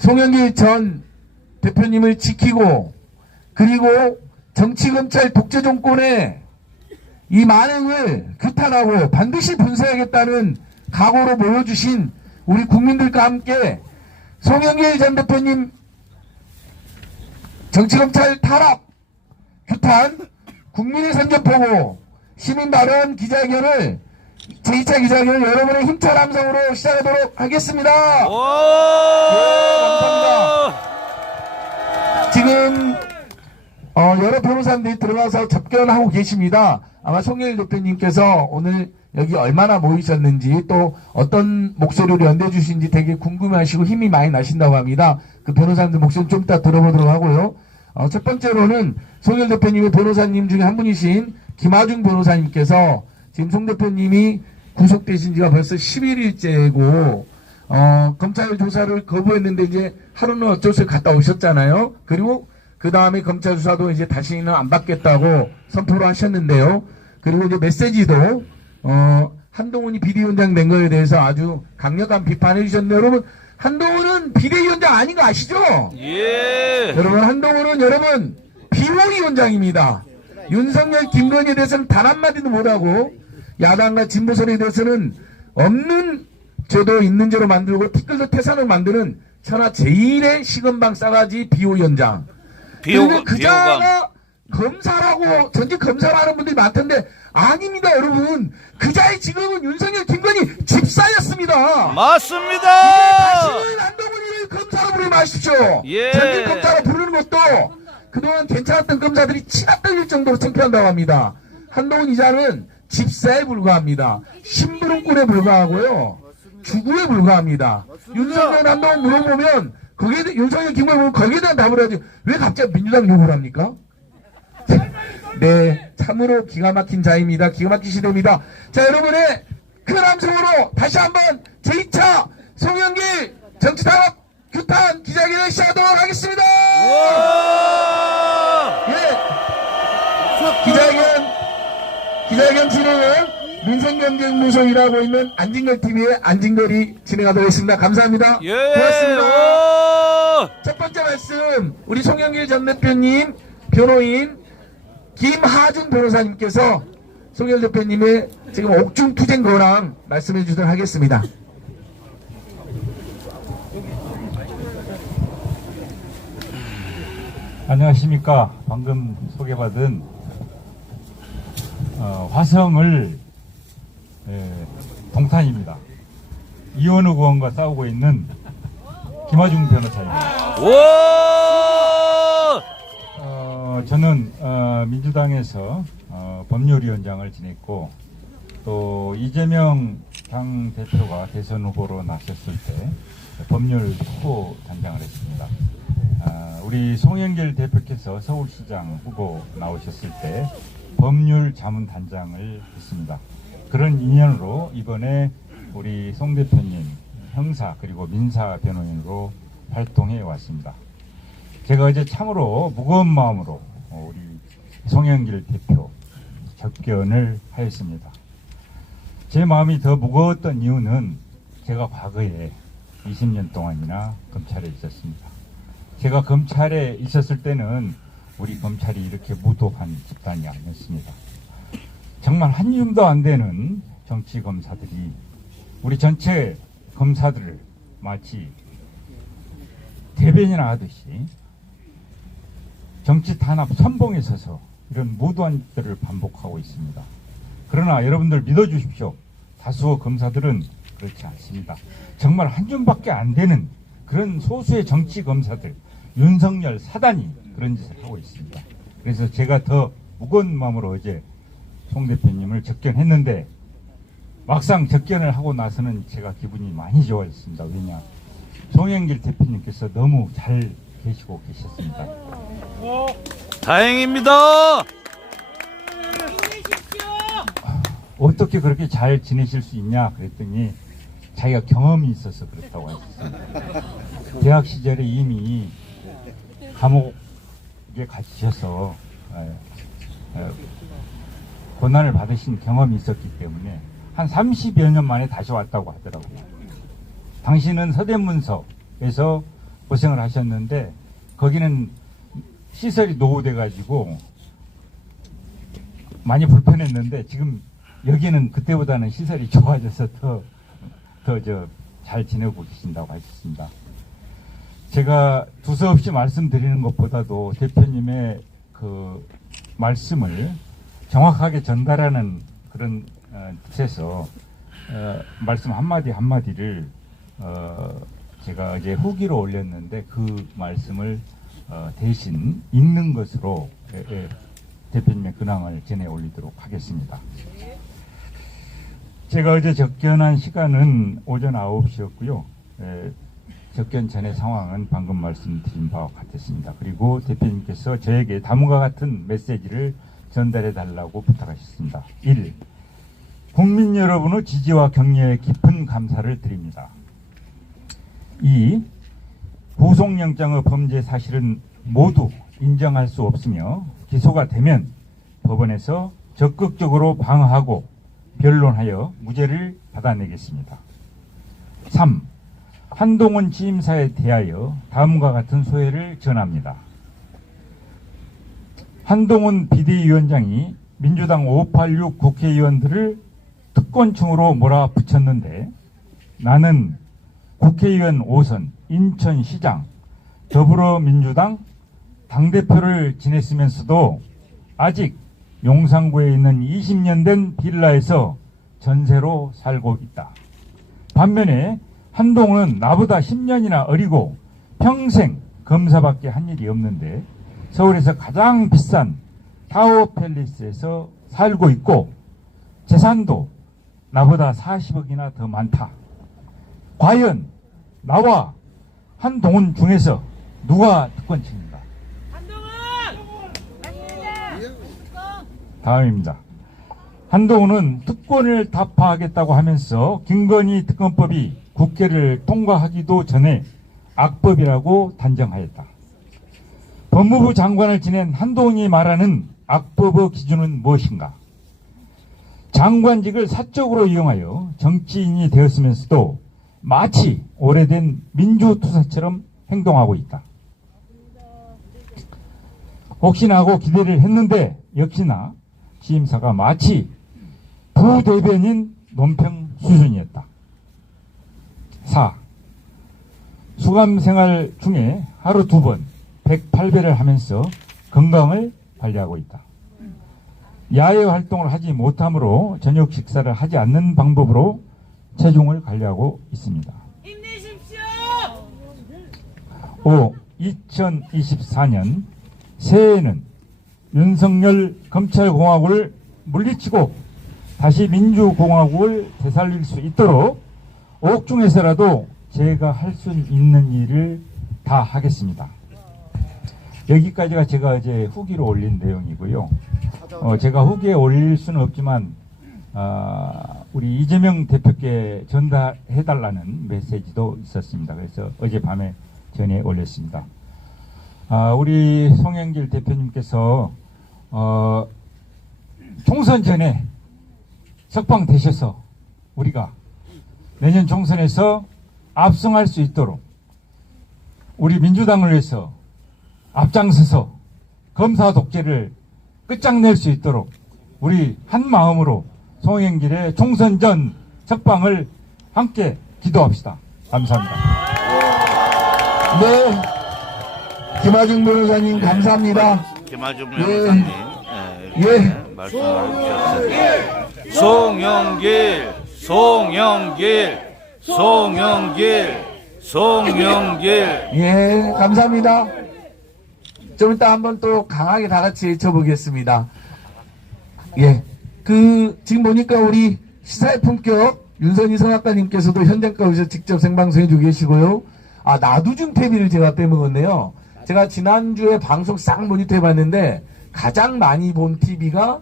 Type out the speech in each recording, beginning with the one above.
송영길 전 대표님을 지키고 그리고 정치검찰 독재 정권의 이 만행을 규탄하고 반드시 분쇄하겠다는 각오로 모여주신 우리 국민들과 함께 송영길 전 대표님 정치검찰 탄압 규탄 국민의 선전포고 시민발언 기자회견을 제2차 기자회견을 여러분의 힘찬 함성으로 시작하도록 하겠습니다. 네, 감사합니다. 지금 여러 변호사님들이 들어가서 접견하고 계십니다. 아마 송영길 대표님께서 오늘 여기 얼마나 모이셨는지 또 어떤 목소리를 연대주신지 되게 궁금해하시고 힘이 많이 나신다고 합니다. 그 변호사님들 목소리 좀 이따 들어보도록 하고요. 첫 번째로는 송영길 대표님의 변호사님 중에 한 분이신 김하중 변호사님께서 지금 송 대표님이 구속되신 지가 벌써 11일째고 검찰 조사를 거부했는데 이제 하루는 어쩔 수 없이 갔다 오셨잖아요. 그리고 그 다음에 검찰 수사도 이제 다시는 안 받겠다고 선포를 하셨는데요. 그리고 이제 메시지도 한동훈이 비대위원장 된 거에 대해서 아주 강력한 비판해 주셨는데 여러분 한동훈은 비대위원장 아닌 거 아시죠? 예. 여러분 한동훈은 여러분 비호위원장입니다. 윤석열 김건희에 대해서는 단 한마디도 못하고 야당과 진보선에 대해서는 없는 죄도 있는 죄로 만들고 티끌도 태산으로 만드는 천하 제1의 시건방 싸가지 비호위원장. 그리고 그자가 검사라고 전직 검사를 하는 분들이 많던데 아닙니다 여러분. 그자의 직업은 윤석열 김건희 집사였습니다. 맞습니다. 다시는 한동훈이를 검사로 부르지 마십시오. 예. 전직 검사로 부르는 것도 그동안 괜찮았던 검사들이 치가 떨릴 정도로 창피한다고 합니다. 한동훈 이자는 집사에 불과합니다. 심부름꾼에 불과하고요. 주구에 불과합니다. 윤석열 한동훈 물어보면 거기에 윤석열 김건희 보면 거기에 대한 답을 하지 왜 갑자기 민주당 욕을 합니까? 네, 참으로 기가 막힌 자입니다. 기가 막힌 시대입니다. 자, 여러분의 큰 함성으로 다시 한번 제2차 송영길 정치탄압 규탄 기자회견을 시작하도록 하겠습니다. 예, 기자회견 진행은 민생경제무소 일하고 있는 안진걸TV의 안진걸이 진행하도록 하겠습니다. 감사합니다. 예. 고맙습니다. 첫 번째 말씀 우리 송영길 전 대표님 변호인 김하중 변호사님께서 송영길 대표님의 지금 옥중투쟁 거랑 말씀해 주도록 하겠습니다. 안녕하십니까. 방금 소개받은 화성을 동탄입니다. 이원우 의원과 싸우고 있는 김하중 변호사입니다. 저는 민주당에서 법률위원장을 지냈고 또 이재명 당 대표가 대선 후보로 나섰을 때 법률 후보 단장을 했습니다. 우리 송영길 대표께서 서울시장 후보 나오셨을 때 법률 자문 단장을 했습니다. 그런 인연으로 이번에 우리 송 대표님 형사 그리고 민사 변호인으로 활동해 왔습니다. 제가 어제 참으로 무거운 마음으로 우리 송영길 대표 접견을 하였습니다. 제 마음이 더 무거웠던 이유는 제가 과거에 20년 동안이나 검찰에 있었습니다. 제가 검찰에 있었을 때는 우리 검찰이 이렇게 무도한 집단이 아니었습니다. 정말 한 줌도 안 되는 정치 검사들이 우리 전체 검사들을 마치 대변이나 하듯이 정치 탄압 선봉에 서서 이런 무도한 일들을 반복하고 있습니다. 그러나 여러분들 믿어주십시오. 다수의 검사들은 그렇지 않습니다. 정말 한 줌밖에 안 되는 그런 소수의 정치 검사들, 윤석열 사단이 그런 짓을 하고 있습니다. 그래서 제가 더 무거운 마음으로 어제 송 대표님을 접견했는데 막상 접견을 하고 나서는 제가 기분이 많이 좋아졌습니다. 왜냐? 송영길 대표님께서 너무 잘 계시고 계셨습니다. 다행입니다. 어떻게 그렇게 잘 지내실 수 있냐 그랬더니 자기가 경험이 있어서 그렇다고 하셨습니다. 대학 시절에 이미 감옥에 갇히셔서 고난을 받으신 경험이 있었기 때문에 한 30여 년 만에 다시 왔다고 하더라고요. 당신은 서대문서에서 고생을 하셨는데 거기는 시설이 노후돼 가지고 많이 불편했는데 지금 여기는 그때보다는 시설이 좋아져서 더 잘 지내고 계신다고 하셨습니다. 제가 두서없이 말씀드리는 것보다도 대표님의 그 말씀을 정확하게 전달하는 그런 뜻에서 말씀 한마디 한마디를 제가 어제 후기로 올렸는데 그 말씀을 대신 읽는 것으로 대표님의 근황을 전해 올리도록 하겠습니다. 제가 어제 접견한 시간은 오전 9시였고요. 접견 전의 상황은 방금 말씀드린 바와 같았습니다. 그리고 대표님께서 저에게 다음과 같은 메시지를 전달해 달라고 부탁하셨습니다. 1. 국민 여러분의 지지와 격려에 깊은 감사를 드립니다. 2. 구속영장의 범죄 사실은 모두 인정할 수 없으며 기소가 되면 법원에서 적극적으로 방어하고 변론하여 무죄를 받아내겠습니다. 3. 한동훈 취임사에 대하여 다음과 같은 소회를 전합니다. 한동훈 비대위원장이 민주당 586 국회의원들을 특권층으로 몰아붙였는데 나는 국회의원 5선, 인천시장, 더불어민주당 당대표를 지냈으면서도 아직 용산구에 있는 20년 된 빌라에서 전세로 살고 있다. 반면에 한동훈은 나보다 10년이나 어리고 평생 검사밖에 한 일이 없는데 서울에서 가장 비싼 타워팰리스에서 살고 있고 재산도 나보다 40억이나 더 많다. 과연 나와 한동훈 중에서 누가 특권층인가? 다음입니다. 한동훈은 특권을 타파하겠다고 하면서 김건희 특검법이 국회를 통과하기도 전에 악법이라고 단정하였다. 법무부 장관을 지낸 한동훈이 말하는 악법의 기준은 무엇인가? 장관직을 사적으로 이용하여 정치인이 되었으면서도 마치 오래된 민주투사처럼 행동하고 있다. 혹시나 하고 기대를 했는데 역시나 취임사가 마치 부대변인 논평 수준이었다. 4. 수감생활 중에 하루 2번 108배를 하면서 건강을 관리하고 있다. 야외 활동을 하지 못하므로 저녁 식사를 하지 않는 방법으로 체중을 관리하고 있습니다. 힘내십시오. 5. 2024년 새해에는 윤석열 검찰공화국을 물리치고 다시 민주공화국을 되살릴 수 있도록 옥중에서라도 제가 할 수 있는 일을 다 하겠습니다. 여기까지가 제가 어제 후기로 올린 내용이고요. 제가 후기에 올릴 수는 없지만 우리 이재명 대표께 전달해달라는 메시지도 있었습니다. 그래서 어젯밤에 전해 올렸습니다. 우리 송영길 대표님께서 총선 전에 석방되셔서 우리가 내년 총선에서 압승할 수 있도록 우리 민주당을 위해서 앞장서서 검사 독재를 끝장낼 수 있도록 우리 한 마음으로 송영길의 총선 전 석방을 함께 기도합시다. 감사합니다. 네. 김하중 변호사님 감사합니다. 김하중 변호사님 예. 말씀을 주셨습니다. 송영길, 송영길, 송영길, 송영길. 예, 감사합니다. 좀 이따 한번 또 강하게 다 같이 외쳐보겠습니다. 예. 지금 보니까 우리 시사의 품격 윤선희 성악가님께서도 현장가 오셔서 직접 생방송해주고 계시고요. 나도 좀 TV를 제가 빼먹었네요. 제가 지난주에 방송 싹 모니터 해봤는데 가장 많이 본 TV가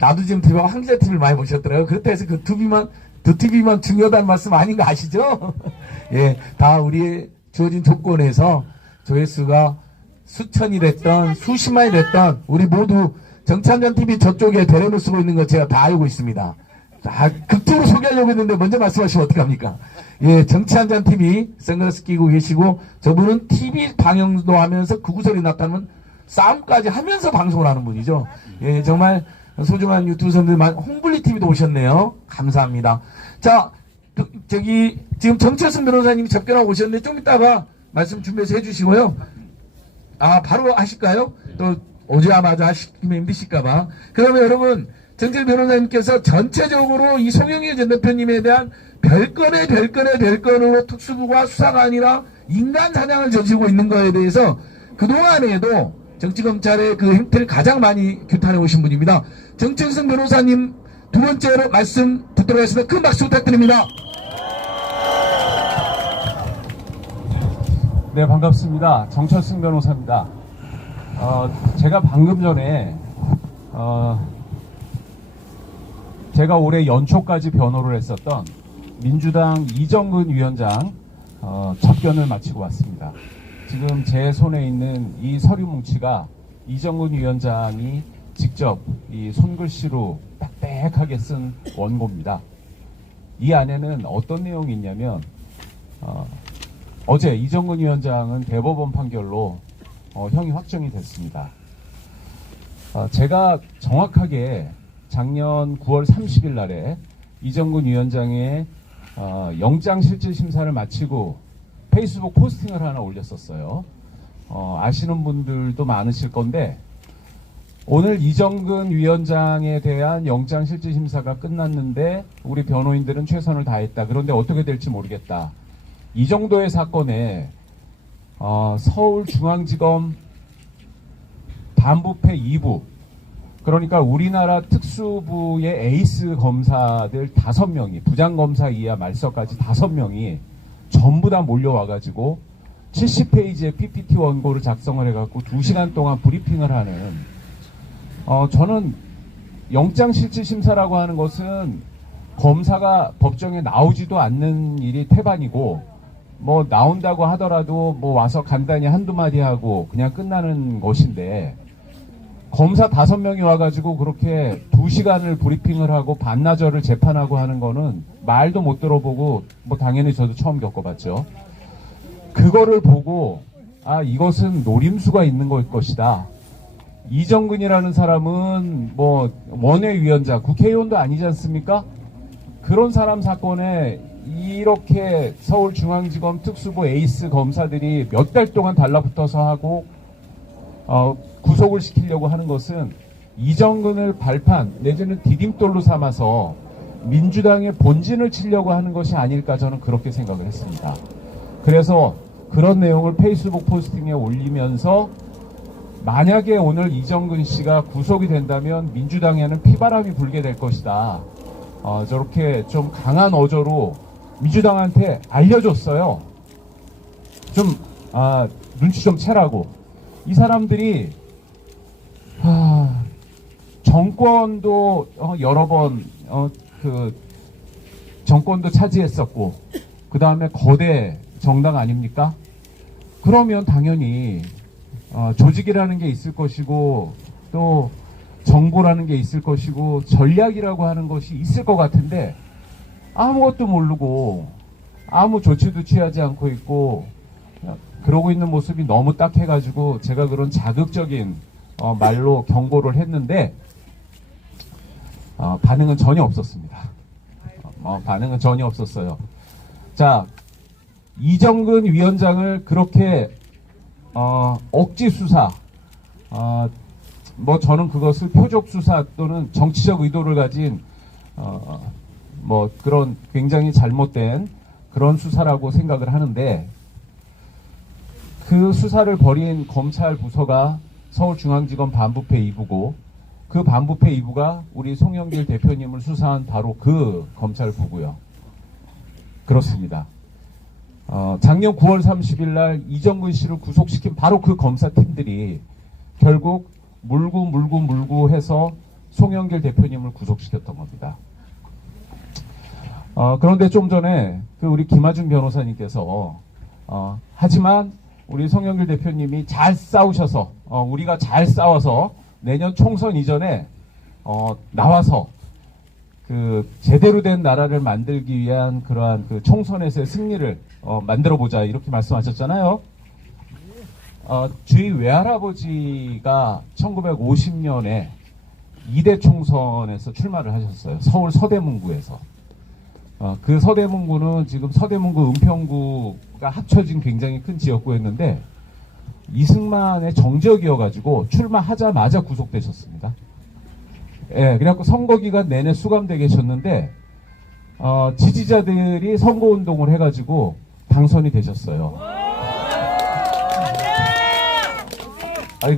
나도즘 TV와 황기자 TV를 많이 보셨더라고요. 그렇다 해서 두 TV만 중요하다는 말씀 아닌 거 아시죠? 예, 다 우리의 주어진 조건에서 조회수가 수천이 됐던 수십만이 됐던 우리 모두 정찬전 TV 저쪽에 대련을 쓰고 있는 거 제가 다 알고 있습니다. 극적으로 소개하려고 했는데 먼저 말씀하시면 어떡합니까? 예, 정치 한잔 TV 선글라스 끼고 계시고, 저분은 TV 방영도 하면서 구구설이 났다면 싸움까지 하면서 방송을 하는 분이죠. 예, 정말 소중한 유튜브 선생님들, 홍블리 TV도 오셨네요. 감사합니다. 자, 저기 지금 정철승 변호사님이 접견하고 오셨는데 좀 이따가 말씀 준비해서 해주시고요. 아, 바로 하실까요? 또 오자마자 하시면 힘드실까봐. 그러면 여러분, 정철 변호사님께서 전체적으로 이 송영길 전 대표님에 대한 별건으로 특수부가 수사가 아니라 인간 사냥을 저지르고 있는 거에 대해서 그동안에도 정치검찰의 그 행태를 가장 많이 규탄해 오신 분입니다. 정철승 변호사님 두 번째로 말씀 듣도록 하겠습니다. 큰 박수 부탁드립니다. 네, 반갑습니다. 정철승 변호사입니다. 제가 방금 전에 제가 올해 연초까지 변호를 했었던 민주당 이정근 위원장 접견을 마치고 왔습니다. 지금 제 손에 있는 이 서류 뭉치가 이정근 위원장이 직접 이 손글씨로 빽빽하게 쓴 원고입니다. 이 안에는 어떤 내용이 있냐면 어제 이정근 위원장은 대법원 판결로 형이 확정이 됐습니다. 제가 정확하게 작년 9월 30일 날에 이정근 위원장의 영장실질심사를 마치고 페이스북 포스팅을 하나 올렸었어요. 아시는 분들도 많으실 건데, 오늘 이정근 위원장에 대한 영장실질심사가 끝났는데 우리 변호인들은 최선을 다했다. 그런데 어떻게 될지 모르겠다. 이 정도의 사건에 서울중앙지검 반부패 2부, 그러니까 우리나라 특수부의 에이스 검사들 5명이, 부장검사 이하 말서까지 5명이 전부 다 몰려와가지고 70페이지의 PPT 원고를 작성을 해갖고 2시간 동안 브리핑을 하는, 저는 영장실질심사라고 하는 것은 검사가 법정에 나오지도 않는 일이 태반이고, 뭐 나온다고 하더라도 뭐 와서 간단히 한두 마디 하고 그냥 끝나는 것인데, 검사 5명이 와가지고 그렇게 2시간을 브리핑을 하고 반나절을 재판하고 하는 거는 말도 못 들어보고, 뭐 당연히 저도 처음 겪어봤죠. 그거를 보고 이것은 노림수가 있는 걸 것이다. 이정근이라는 사람은 뭐 원외위원장, 국회의원도 아니지 않습니까? 그런 사람 사건에 이렇게 서울중앙지검 특수부 에이스 검사들이 몇 달 동안 달라붙어서 하고 구속을 시키려고 하는 것은 이정근을 발판 내지는 디딤돌로 삼아서 민주당의 본진을 치려고 하는 것이 아닐까, 저는 그렇게 생각을 했습니다. 그래서 그런 내용을 페이스북 포스팅에 올리면서, 만약에 오늘 이정근 씨가 구속이 된다면 민주당에는 피바람이 불게 될 것이다. 저렇게 좀 강한 어조로 민주당한테 알려줬어요. 좀 눈치 좀 채라고. 이 사람들이 정권도 여러 번 정권도 차지했었고, 그 다음에 거대 정당 아닙니까? 그러면 당연히 조직이라는 게 있을 것이고, 또 정보라는 게 있을 것이고, 전략이라고 하는 것이 있을 것 같은데 아무것도 모르고 아무 조치도 취하지 않고 있고 그러고 있는 모습이 너무 딱해가지고 제가 그런 자극적인 말로 경고를 했는데 반응은 전혀 없었습니다. 반응은 전혀 없었어요. 자, 이정근 위원장을 그렇게 억지 수사, 뭐 저는 그것을 표적 수사 또는 정치적 의도를 가진 뭐 그런 굉장히 잘못된 그런 수사라고 생각을 하는데, 그 수사를 벌인 검찰 부서가 서울중앙지검 반부패 2부고, 그 반부패 2부가 우리 송영길 대표님을 수사한 바로 그 검찰부고요. 그렇습니다. 작년 9월 30일 날 이정근 씨를 구속시킨 바로 그 검사팀들이 결국 물고 해서 송영길 대표님을 구속시켰던 겁니다. 그런데 좀 전에 우리 김하중 변호사님께서 하지만 우리 송영길 대표님이 잘 싸우셔서 우리가 잘 싸워서 내년 총선 이전에 나와서 그 제대로 된 나라를 만들기 위한 그러한 그 총선에서의 승리를 만들어 보자 이렇게 말씀하셨잖아요. 저희 외할아버지가 1950년에 2대 총선에서 출마를 하셨어요. 서울 서대문구에서. 그 서대문구는 지금 서대문구 은평구가 합쳐진 굉장히 큰 지역구였는데 이승만의 정적이어가지고 출마하자마자 구속되셨습니다. 예, 그래갖고 선거 기간 내내 수감돼 계셨는데 지지자들이 선거운동을 해가지고 당선이 되셨어요. 아니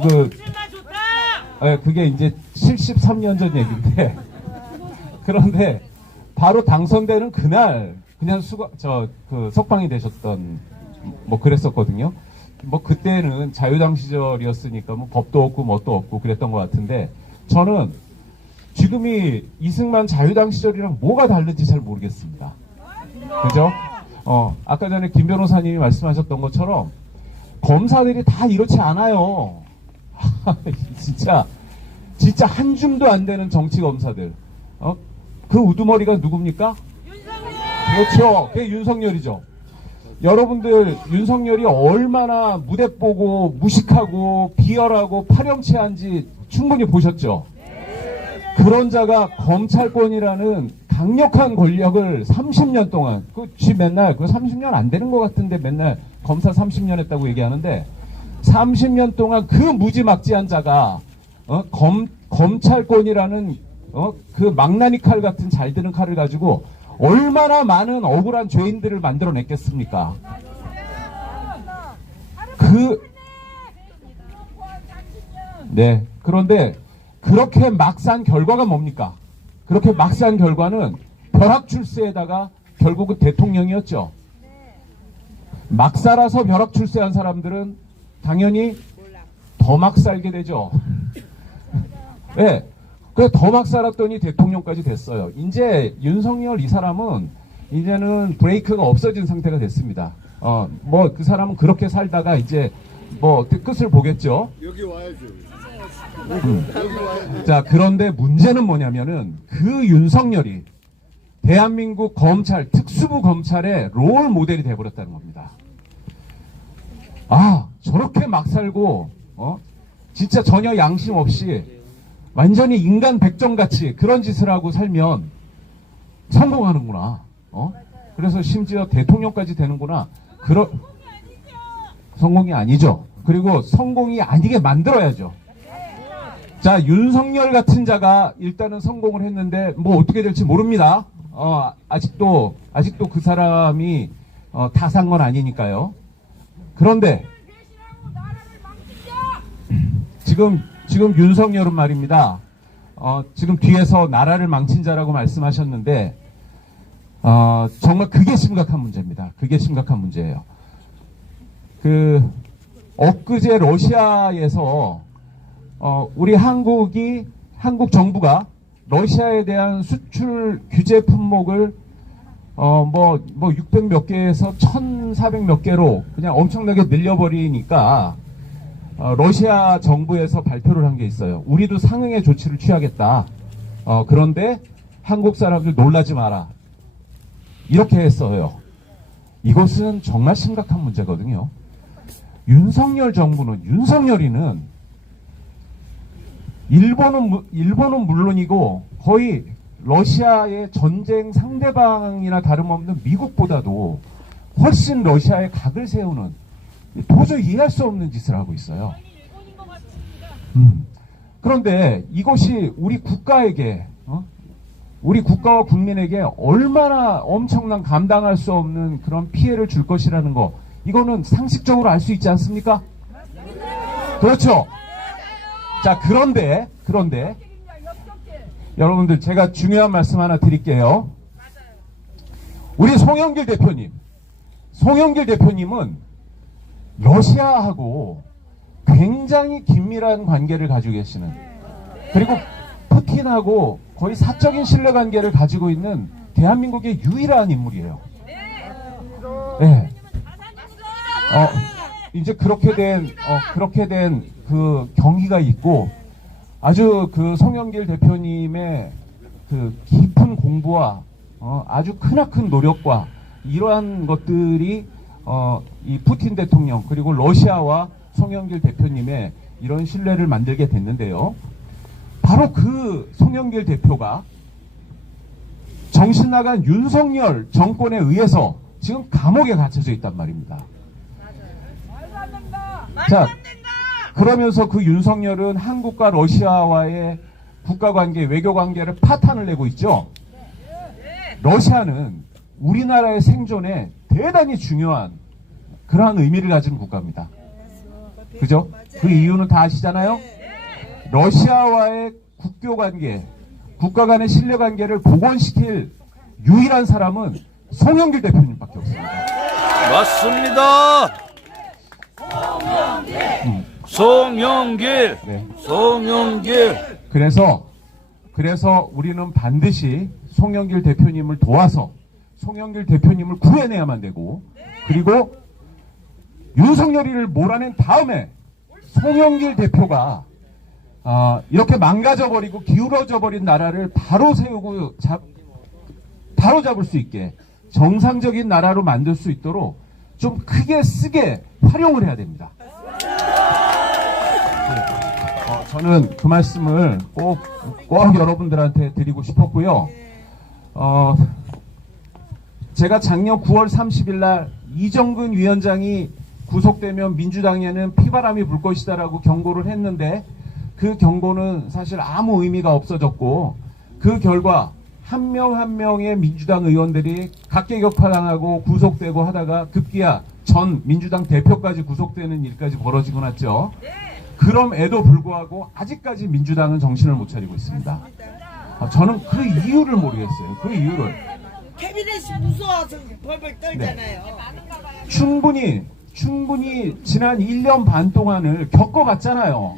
그게 이제 73년 전 얘기인데 그런데 바로 당선되는 그날 그냥 석방이 되셨던 뭐 그랬었거든요. 뭐 그때는 자유당 시절이었으니까 뭐 법도 없고 뭣도 없고 그랬던 것 같은데 저는 지금이 이승만 자유당 시절이랑 뭐가 다른지 잘 모르겠습니다. 그죠? 아까 전에 김 변호사님이 말씀하셨던 것처럼 검사들이 다 이렇지 않아요. 진짜 한 줌도 안 되는 정치 검사들. 그 우두머리가 누굽니까? 그렇죠. 그게 윤석열이죠. 여러분들 윤석열이 얼마나 무대 보고 무식하고 비열하고 파렴치한지 충분히 보셨죠? 그런 자가 검찰권이라는 강력한 권력을 30년 동안 맨날 30년 안 되는 것 같은데 맨날 검사 30년 했다고 얘기하는데 30년 동안 그 무지막지한 자가 검찰권이라는 그 망나니 칼 같은 잘 드는 칼을 가지고 얼마나 많은 억울한 죄인들을 만들어냈겠습니까? 네. 그런데 그렇게 막 산 결과가 뭡니까? 그렇게 막 산 결과는 벼락출세에다가 결국은 대통령이었죠. 막 살아서 벼락출세한 사람들은 당연히 더 막 살게 되죠. 네. 그래서 더 막 살았더니 대통령까지 됐어요. 이제 윤석열 이 사람은 이제는 브레이크가 없어진 상태가 됐습니다. 뭐 그 사람은 그렇게 살다가 이제 뭐 끝을 보겠죠. 여기 와야죠. 자, 그런데 문제는 뭐냐면은 그 윤석열이 대한민국 검찰, 특수부 검찰의 롤 모델이 돼버렸다는 겁니다. 저렇게 막 살고, 진짜 전혀 양심 없이 완전히 인간 백정같이 그런 짓을 하고 살면 성공하는구나. 그래서 심지어 대통령까지 되는구나. 성공이 아니죠. 그리고 성공이 아니게 만들어야죠. 자, 윤석열 같은 자가 일단은 성공을 했는데 뭐 어떻게 될지 모릅니다. 아직도 그 사람이 다 산 건 아니니까요. 그런데 지금 윤석열은 말입니다. 지금 뒤에서 나라를 망친 자라고 말씀하셨는데 정말 그게 심각한 문제입니다. 그게 심각한 문제예요. 엊그제 러시아에서 우리 한국 정부가 러시아에 대한 수출 규제 품목을 뭐 600 몇 개에서 1400 몇 개로 그냥 엄청나게 늘려버리니까 러시아 정부에서 발표를 한 게 있어요. 우리도 상응의 조치를 취하겠다. 그런데 한국 사람들 놀라지 마라. 이렇게 했어요. 이것은 정말 심각한 문제거든요. 윤석열 정부는, 윤석열이는 일본은 물론이고 거의 러시아의 전쟁 상대방이나 다름없는 미국보다도 훨씬 러시아에 각을 세우는 도저히 이해할 수 없는 짓을 하고 있어요. 그런데 이것이 우리 국가에게 우리 국가와 국민에게 얼마나 엄청난 감당할 수 없는 그런 피해를 줄 것이라는 거 이거는 상식적으로 알 수 있지 않습니까? 그렇죠. 자, 그런데 여러분들 제가 중요한 말씀 하나 드릴게요. 우리 송영길 대표님은 러시아하고 굉장히 긴밀한 관계를 가지고 계시는, 그리고 푸틴하고 거의 사적인 신뢰관계를 가지고 있는 대한민국의 유일한 인물이에요. 네. 이제 그렇게 된 그 경위가 있고 아주 그 송영길 대표님의 그 깊은 크나큰 공부와 아주 크나큰 노력과 이러한 것들이 이 푸틴 대통령 그리고 러시아와 송영길 대표님의 이런 신뢰를 만들게 됐는데요. 바로 그 송영길 대표가 정신 나간 윤석열 정권에 의해서 지금 감옥에 갇혀져 있단 말입니다. 자, 그러면서 그 윤석열은 한국과 러시아와의 국가관계, 외교관계를 파탄을 내고 있죠. 러시아는 우리나라의 생존에 대단히 중요한 그러한 의미를 가진 국가입니다. 그죠? 그 이유는 다 아시잖아요? 러시아와의 국교관계, 국가 간의 신뢰관계를 복원시킬 유일한 사람은 송영길 대표님밖에 없습니다. 맞습니다. 송영길, 네. 송영길. 그래서 우리는 반드시 송영길 대표님을 도와서 송영길 대표님을 구해내야만 되고, 그리고 윤석열이를 몰아낸 다음에 송영길 대표가 이렇게 망가져버리고 기울어져버린 나라를 바로 세우고 바로 잡을 수 있게 정상적인 나라로 만들 수 있도록 좀 크게 쓰게 활용을 해야 됩니다. 저는 그 말씀을 꼭 여러분들한테 드리고 싶었고요. 제가 작년 9월 30일 날 이정근 위원장이 구속되면 민주당에는 피바람이 불 것이다라고 경고를 했는데 그 경고는 사실 아무 의미가 없어졌고, 그 결과 한 명 한 명의 민주당 의원들이 각계격파당하고 구속되고 하다가 급기야 전 민주당 대표까지 구속되는 일까지 벌어지고 났죠. 그럼에도 불구하고 아직까지 민주당은 정신을 못 차리고 있습니다. 저는 그 이유를 모르겠어요. 그 이유를. 캐비넷이 무서워서 벌벌 떨잖아요. 충분히 지난 1년 반 동안을 겪어봤잖아요.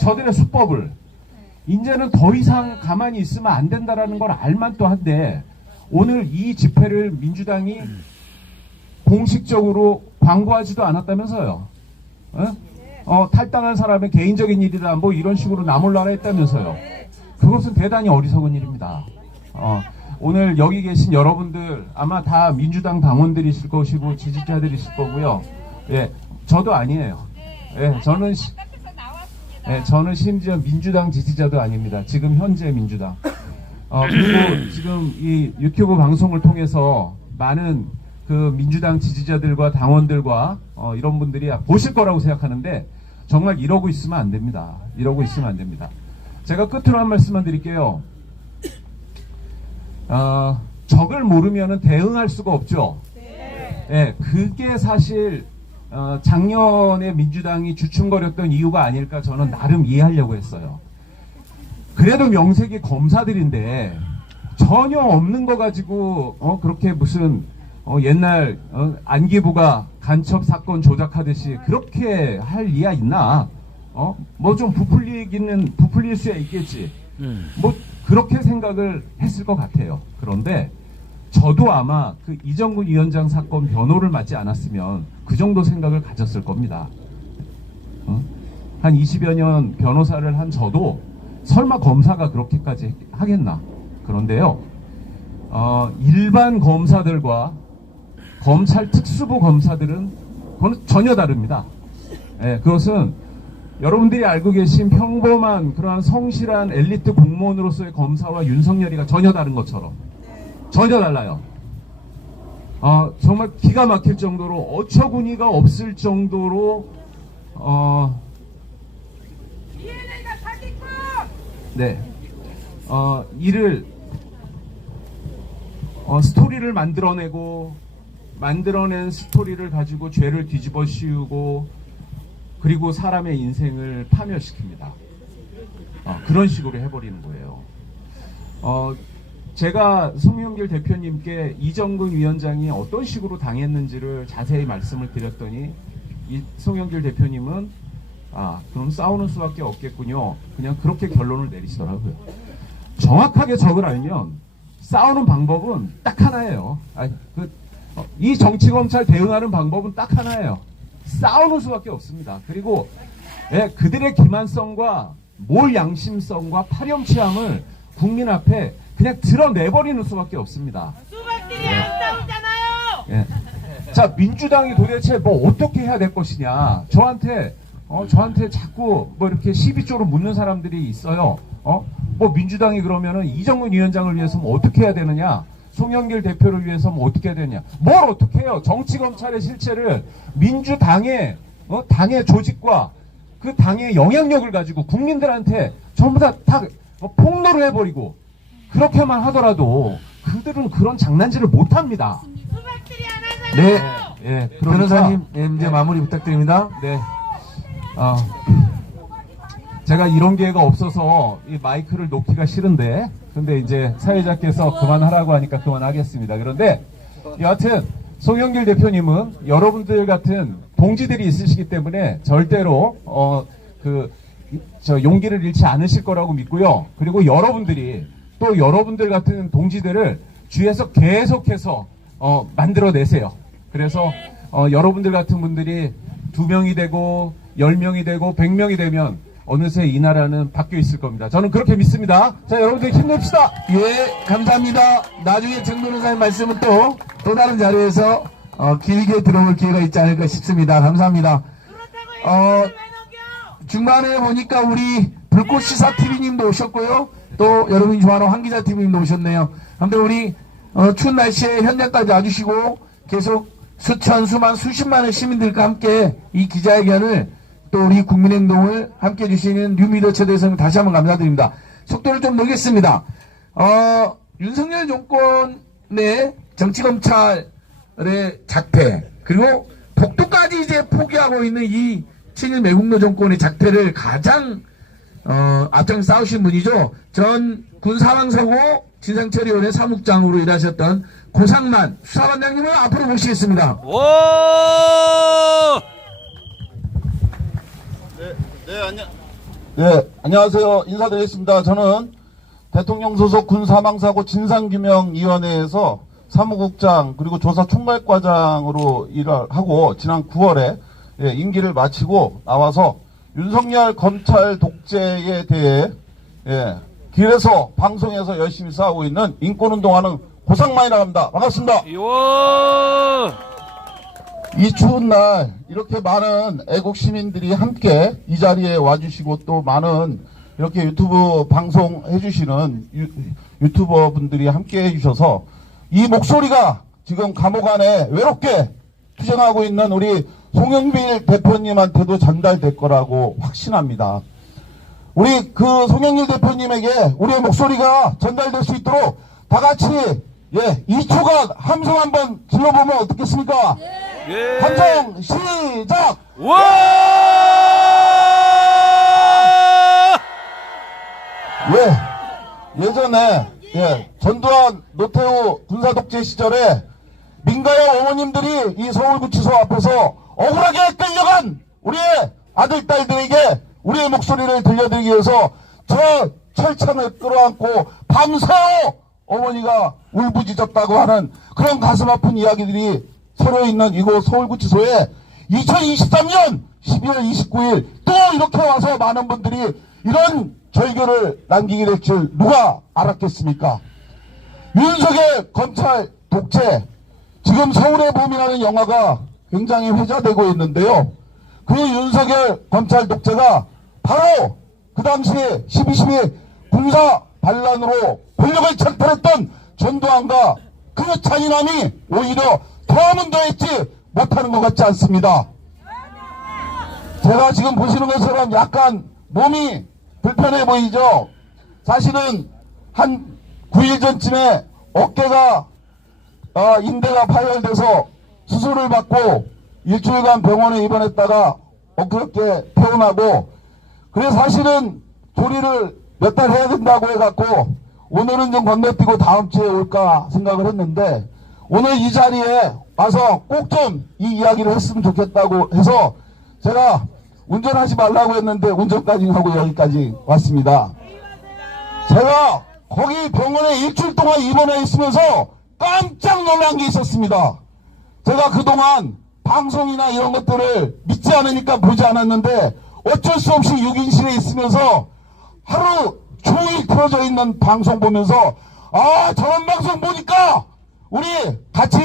저들의 수법을. 이제는 더 이상 가만히 있으면 안 된다라는 걸 알만도 한데, 오늘 이 집회를 민주당이 공식적으로 광고하지도 않았다면서요. 탈당한 사람의 개인적인 일이다 뭐 이런 식으로 나몰라라 했다면서요. 그것은 대단히 어리석은 일입니다. 오늘 여기 계신 여러분들 아마 다 민주당 당원들이실 것이고 지지자들이실 거고요. 예, 저도 아니에요. 예, 저는 심지어 민주당 지지자도 아닙니다. 지금 현재 민주당. 그리고 지금 이 유튜브 방송을 통해서 많은 그 민주당 지지자들과 당원들과 이런 분들이 보실 거라고 생각하는데, 정말 이러고 있으면 안 됩니다. 이러고 있으면 안 됩니다. 제가 끝으로 한 말씀만 드릴게요. 적을 모르면은 대응할 수가 없죠. 예, 그게 사실 작년에 민주당이 주춤거렸던 이유가 아닐까 저는 나름 이해하려고 했어요. 그래도 명색이 검사들인데 전혀 없는 거 가지고 그렇게 무슨 옛날 안기부가 간첩 사건 조작하듯이 그렇게 할 이야 있나? 뭐 좀 부풀릴 수야 있겠지. 뭐 그렇게 생각을 했을 것 같아요. 그런데 저도 아마 그 이정근 위원장 사건 변호를 맡지 않았으면 그 정도 생각을 가졌을 겁니다. 한 20여 년 변호사를 한 저도 설마 검사가 그렇게까지 하겠나. 그런데요, 일반 검사들과 검찰 특수부 검사들은 그건 전혀 다릅니다. 예, 그것은 여러분들이 알고 계신 평범한 그러한 성실한 엘리트 공무원으로서의 검사와 윤석열이가 전혀 다른 것처럼 전혀 달라요. 정말 기가 막힐 정도로 어처구니가 없을 정도로 일을 스토리를 만들어낸 스토리를 가지고 죄를 뒤집어 씌우고, 그리고 사람의 인생을 파멸시킵니다. 그런 식으로 해버리는 거예요. 제가 송영길 대표님께 이정근 위원장이 어떤 식으로 당했는지를 자세히 말씀을 드렸더니, 이 송영길 대표님은 그럼 싸우는 수밖에 없겠군요. 그냥 그렇게 결론을 내리시더라고요. 정확하게 적을 알면 싸우는 방법은 딱 하나예요. 이 정치검찰 대응하는 방법은 딱 하나예요. 싸우는 수밖에 없습니다. 그리고 그들의 기만성과 몰 양심성과 파렴치함을 국민 앞에 그냥 드러내버리는 수밖에 없습니다. 수박들이 아름다우잖아요. 예. 자, 민주당이 도대체 뭐 어떻게 해야 될 것이냐. 저한테 자꾸 뭐 이렇게 시비조로 묻는 사람들이 있어요. 뭐 민주당이 그러면은 이정근 위원장을 위해서 뭐 어떻게 해야 되느냐. 송영길 대표를 위해서 뭐 어떻게 해야 되느냐. 뭘 어떻게 해요. 정치검찰의 실체를 민주당의, 당의 조직과 그 당의 영향력을 가지고 국민들한테 전부 다 폭로를 해버리고 그렇게만 하더라도 그들은 그런 장난질을 못합니다. 수박들이 안 하잖아요. 네. 예, 변호사님, 이제 마무리 부탁드립니다. 네. 제가 이런 기회가 없어서 이 마이크를 놓기가 싫은데, 근데 이제 사회자께서 그만하라고 하니까 그만하겠습니다. 그런데 여하튼 송영길 대표님은 여러분들 같은 동지들이 있으시기 때문에 절대로 용기를 잃지 않으실 거라고 믿고요. 그리고 여러분들이 또 여러분들 같은 동지들을 주위에서 계속해서 만들어내세요. 그래서 여러분들 같은 분들이 2명이 되고 10명이 되고 100명이 되면 어느새 이 나라는 바뀌어 있을 겁니다. 저는 그렇게 믿습니다. 자, 여러분들 힘냅시다. 예, 감사합니다. 나중에 정 변호사님 말씀은 또 다른 자리에서 길게 들어볼 기회가 있지 않을까 싶습니다. 감사합니다. 그렇다고 왜 넘겨? 중간에 보니까 우리 불꽃시사 TV님도 오셨고요. 또 여러분이 좋아하는 황기자 TV님도 오셨네요. 아무튼 우리 추운 날씨에 현장까지 와주시고 계속 수천, 수만, 수십만의 시민들과 함께 이 기자회견을 또 우리 국민행동을 함께 해주시는 뉴미디어 최대성님 다시 한번 감사드립니다. 속도를 좀 내겠습니다. 윤석열 정권의 정치검찰의 작태, 그리고 복도까지 이제 포기하고 있는 이 친일 매국노 정권의 작태를 가장 앞장 싸우신 분이죠. 전 군사망사고 진상처리원회 사무국장으로 일하셨던 고상만 수사반장님을 앞으로 모시겠습니다. 오! 네, 안녕하세요. 인사드리겠습니다. 저는 대통령 소속 군사망사고 진상규명위원회에서 사무국장 그리고 조사총괄과장으로 일을 하고 지난 9월에 임기를 마치고 나와서 윤석열 검찰 독재에 대해 길에서 방송에서 열심히 싸우고 있는 인권운동하는 고상만이라고 합니다. 반갑습니다. 이원! 이 추운 날 이렇게 많은 애국 시민들이 함께 이 자리에 와주시고 또 많은 이렇게 유튜브 방송 해주시는 유튜버 분들이 함께 해주셔서 이 목소리가 지금 감옥 안에 외롭게 투쟁하고 있는 우리 송영길 대표님한테도 전달될 거라고 확신합니다. 우리 그 송영길 대표님에게 우리의 목소리가 전달될 수 있도록 다 같이 2초간 함성 한번 질러보면 어떻겠습니까? 예! 함성 시작! 와! 예전에 전두환 노태우 군사독재 시절에 민가요 어머님들이 이 서울구치소 앞에서 억울하게 끌려간 우리의 아들 딸들에게 우리의 목소리를 들려드리기 위해서 저 철창을 끌어안고 밤새워 어머니가 울부짖었다고 하는 그런 가슴 아픈 이야기들이 서려 있는 이곳 서울구치소에 2023년 12월 29일 또 이렇게 와서 많은 분들이 이런 절규를 남기게 될 줄 누가 알았겠습니까? 윤석열 검찰 독재, 지금 서울의 봄이라는 영화가 굉장히 회자되고 있는데요. 그 윤석열 검찰 독재가 바로 그 당시에 12.12 군사 반란으로 권력을 창탈했던 전두환과 그 잔인함이 오히려 더하면 더했지 못하는 것 같지 않습니다. 제가 지금 보시는 것처럼 약간 몸이 불편해 보이죠? 사실은 한 9일 전쯤에 어깨가 인대가 파열돼서 수술을 받고 일주일간 병원에 입원했다가 엊그저께 퇴원하고, 그래서 사실은 조리를 몇 달 해야 된다고 해갖고 오늘은 좀 건너뛰고 다음 주에 올까 생각을 했는데, 오늘 이 자리에 와서 꼭 좀 이 이야기를 했으면 좋겠다고 해서 제가 운전하지 말라고 했는데 운전까지 하고 여기까지 왔습니다. 제가 거기 병원에 일주일 동안 입원해 있으면서 깜짝 놀란 게 있었습니다. 제가 그동안 방송이나 이런 것들을 믿지 않으니까 보지 않았는데 어쩔 수 없이 6인실에 있으면서 하루 종일 틀어져 있는 방송 보면서 아, 저런 방송 보니까 우리 같이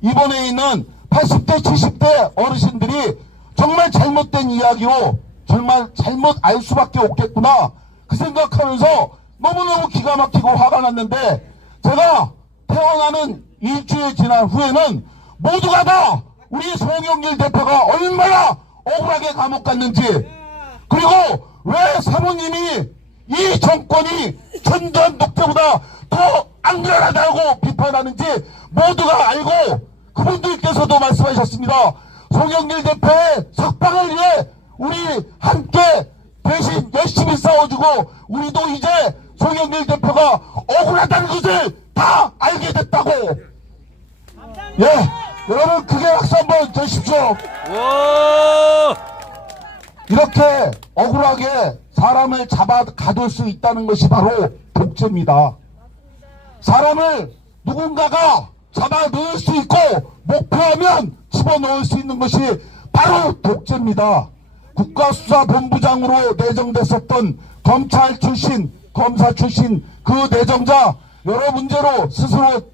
이번에 있는 80대, 70대 어르신들이 정말 잘못된 이야기로 정말 잘못 알 수밖에 없겠구나. 그 생각하면서 너무너무 기가 막히고 화가 났는데 제가 태어나는 일주일 지난 후에는 모두가 다 우리 송영길 대표가 얼마나 억울하게 감옥 갔는지 그리고 왜 사모님이 이 정권이 전두환 독재보다 더 악랄하다고 비판하는지 모두가 알고 그분들께서도 말씀하셨습니다. 송영길 대표의 석방을 위해 우리 함께 대신 열심히 싸워주고 우리도 이제 송영길 대표가 억울하다는 것을 다 알게 됐다고. 예, 여러분 크게 박수 한번 주십시오. 와! 이렇게 억울하게 사람을 잡아 가둘 수 있다는 것이 바로 독재입니다. 사람을 누군가가 잡아 넣을 수 있고 목표하면 집어넣을 수 있는 것이 바로 독재입니다. 국가수사본부장으로 내정됐었던 검찰 출신, 검사 출신 그 내정자 여러 문제로 스스로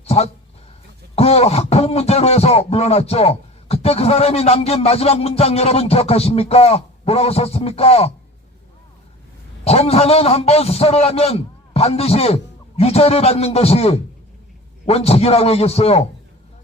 그 학폭 문제로 해서 물러났죠. 그때 그 사람이 남긴 마지막 문장 여러분 기억하십니까? 뭐라고 썼습니까? 검사는 한번 수사를 하면 반드시 유죄를 받는 것이 원칙이라고 얘기했어요.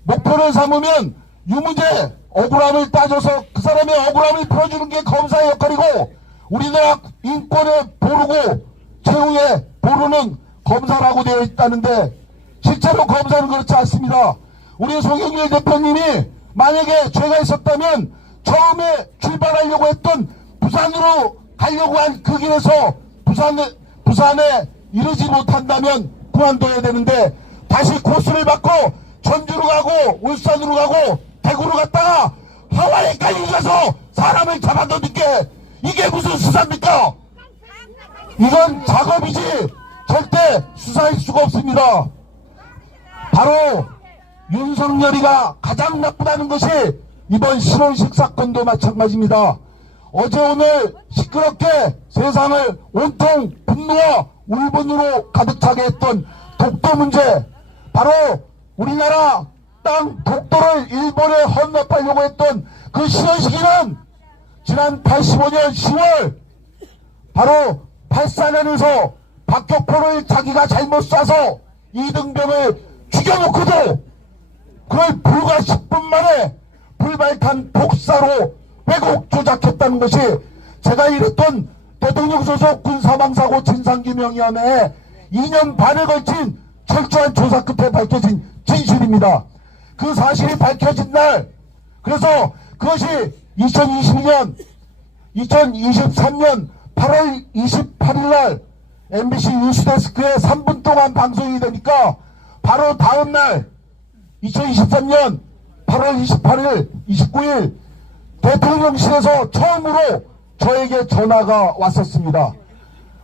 목표를 삼으면 유무죄, 억울함을 따져서 그 사람의 억울함을 풀어주는 게 검사의 역할이고 우리나라 인권에 보루고 최후의 보루는 검사라고 되어 있다는데 실제로 검사는 그렇지 않습니다. 우리 송영길 대표님이 만약에 죄가 있었다면 처음에 출발하려고 했던 부산으로 가려고 한 그 길에서 부산에 이르지 못한다면 그만둬야 되는데 다시 코스를 바꿔 전주로 가고 울산으로 가고 대구로 갔다가 하와이까지 가서 사람을 잡아넣는 게 이게 무슨 수사입니까? 이건 작업이지 절대 수사일 수가 없습니다. 바로 윤석열이가 가장 나쁘다는 것이 이번 신원식 사건도 마찬가지입니다. 어제 오늘 시끄럽게 세상을 온통 분노와 울분으로 가득 차게 했던 독도 문제, 바로 우리나라 땅 독도를 일본에 헌납하려고 했던 그 신원식이는 지난 85년 10월 바로 발산안에서 박격포를 자기가 잘못 쏴서 이등병을 죽여놓고도 그걸 불과 10분 만에 불발탄 폭사로 왜곡 조작했다는 것이 제가 일했던 대통령 소속 군사망사고 진상규명위원회에 2년 반에 걸친 철저한 조사 끝에 밝혀진 진실입니다. 그 사실이 밝혀진 날, 그래서 그것이 2023년 8월 28일 날 MBC 뉴스데스크에 3분 동안 방송이 되니까 바로 다음 날 2023년 8월 28일, 29일 대통령실에서 처음으로 저에게 전화가 왔었습니다.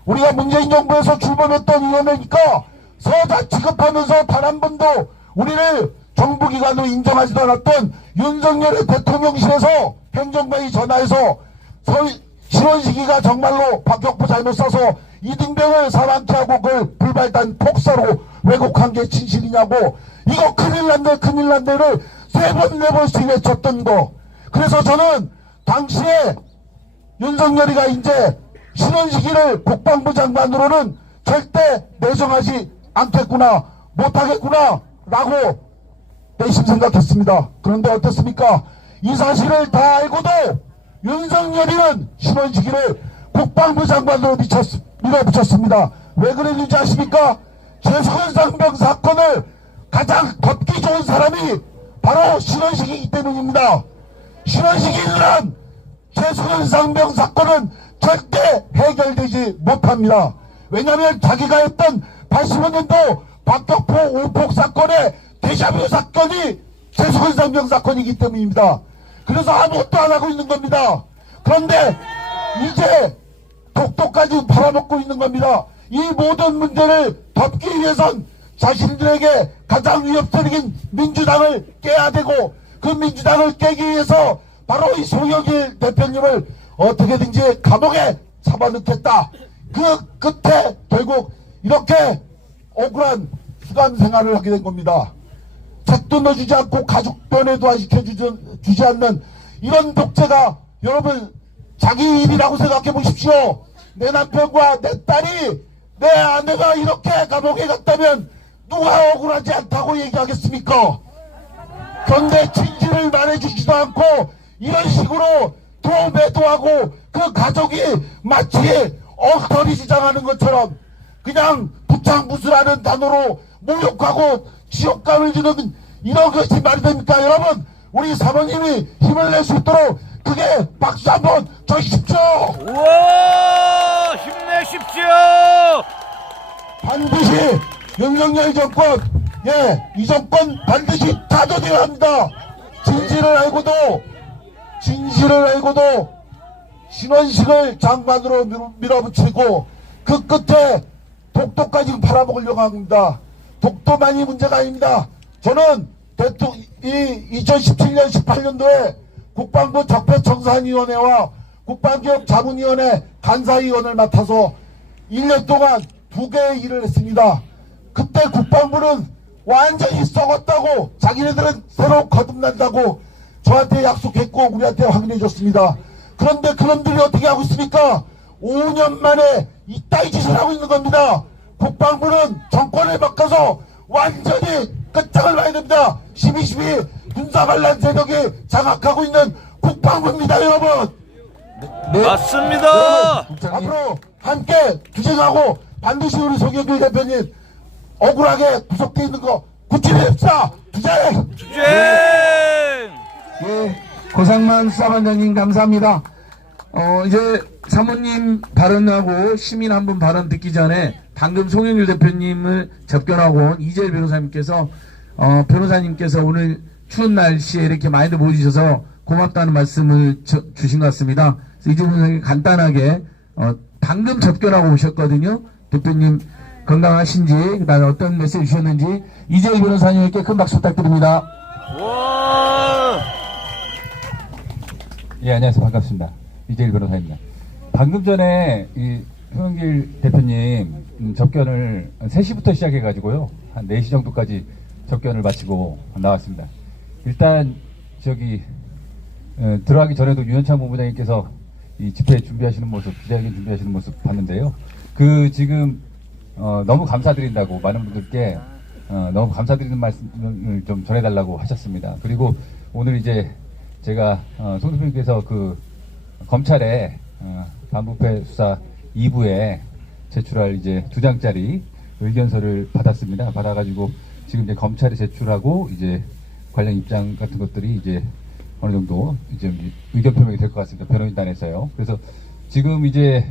우리가 문재인 정부에서 출범했던 위원회니까 서자 취급하면서 단 한 번도 우리를 정부기관으로 인정하지도 않았던 윤석열의 대통령실에서 행정관이 전화해서 신원식이가 정말로 박격포 잘못 쏴서 이등병을 사망케 하고 그걸 불발탄 폭사로 왜곡한 게 진실이냐고, 이거 큰일 났네 큰일 났네를 3번 4번씩 외쳤던 거. 그래서 저는 당시에 윤석열이가 이제 신원식이를 국방부 장관으로는 절대 내정하지 않겠구나, 못하겠구나 라고 내심 생각했습니다. 그런데 어떻습니까? 이 사실을 다 알고도 윤석열이는 신원식이를 국방부 장관으로 밀어붙였습니다. 왜 그랬는지 아십니까? 최수근 상병 사건을 가장 덮기 좋은 사람이 바로 신원식이기 때문입니다. 신원식이는 최수근 상병 사건은 절대 해결되지 못합니다. 왜냐하면 자기가 했던 85년도 박격포 오폭 사건의 데자뷰 사건이 최수근 상병 사건이기 때문입니다. 그래서 아무것도 안 하고 있는 겁니다. 그런데 이제 독도까지 팔아먹고 있는 겁니다. 이 모든 문제를 덮기 위해선 자신들에게 가장 위협적인 민주당을 깨야 되고, 그 민주당을 깨기 위해서 바로 이 송영길 대표님을 어떻게든지 감옥에 잡아넣겠다. 그 끝에 결국 이렇게 억울한 수감 생활을 하게 된 겁니다. 책도 넣어주지 않고 가족 면회도 안 시켜주지 않는 이런 독재가 여러분 자기 일이라고 생각해 보십시오. 내 남편과 내 딸이 내 아내가 이렇게 감옥에 갔다면 누가 억울하지 않다고 얘기하겠습니까? 그런데 진실을 말해주지도 않고 이런 식으로 도매도하고 그 가족이 마치 엉터리 시장하는 것처럼 그냥 부창부수라는 단어로 모욕하고 지옥감을 주는 이런 것이 말이 됩니까? 여러분 우리 사모님이 힘을 낼 수 있도록 그게 박수 한번 쳐주십시오. 우와 힘내십시오. 반드시 윤석열 정권 이 정권 반드시 타도돼야 합니다. 진실을 알고도 신원식을 장관으로 밀어붙이고 그 끝에 독도까지 팔아먹으려고 합니다. 독도만이 문제가 아닙니다. 저는 2017년 18년도에 국방부 적폐청산위원회와 국방기업 자문위원회 간사위원을 맡아서 1년 동안 2개의 일을 했습니다. 그때 국방부는 완전히 썩었다고 자기네들은 새로 거듭난다고 저한테 약속했고 우리한테 확인해 줬습니다. 그런데 그놈들이 어떻게 하고 있습니까? 5년 만에 이따위 짓을 하고 있는 겁니다. 국방부는 정권을 바꿔서 완전히 끝장을 봐야 됩니다. 12.12 군사반란 세력이 장악하고 있는 국방부입니다, 여러분. 네. 맞습니다. 국장님. 앞으로 함께 투쟁하고 반드시 우리 송영길 대표님 억울하게 구속되어 있는 거 구출해냅시다. 투쟁! 투쟁. 예, 고상만 수사반장님 감사합니다. 이제 사모님 발언하고 시민 한 분 발언 듣기 전에 방금 송영길 대표님을 접견하고 온 이재일 변호사님께서 변호사님께서 오늘 추운 날씨에 이렇게 많이들 모여주셔서 고맙다는 말씀을 주신 것 같습니다. 그래서 이재일 변호사님 간단하게 방금 접견하고 오셨거든요. 대표님 건강하신지 그다음에 어떤 메시지 주셨는지 이재일 변호사님께 큰 박수 부탁드립니다. 와. 예, 안녕하세요. 반갑습니다. 이재일 변호사입니다. 방금 전에 이 송영길 대표님 접견을 3시부터 시작해가지고요. 한 4시 정도까지 접견을 마치고 나왔습니다. 일단 들어가기 전에도 유현창 본부장님께서 이 집회 준비하시는 모습, 기자회견 준비하시는 모습 봤는데요. 지금 너무 감사드린다고 많은 분들께 너무 감사드리는 말씀을 좀 전해달라고 하셨습니다. 그리고 오늘 이제 제가 송 대표님께서 검찰에 반부패 수사 2부에 제출할 이제 2장짜리 의견서를 받았습니다. 받아가지고 지금 이제 검찰에 제출하고 이제 관련 입장 같은 것들이 이제 어느 정도 이제 의견 표명이 될 것 같습니다. 변호인단에서요. 그래서 지금 이제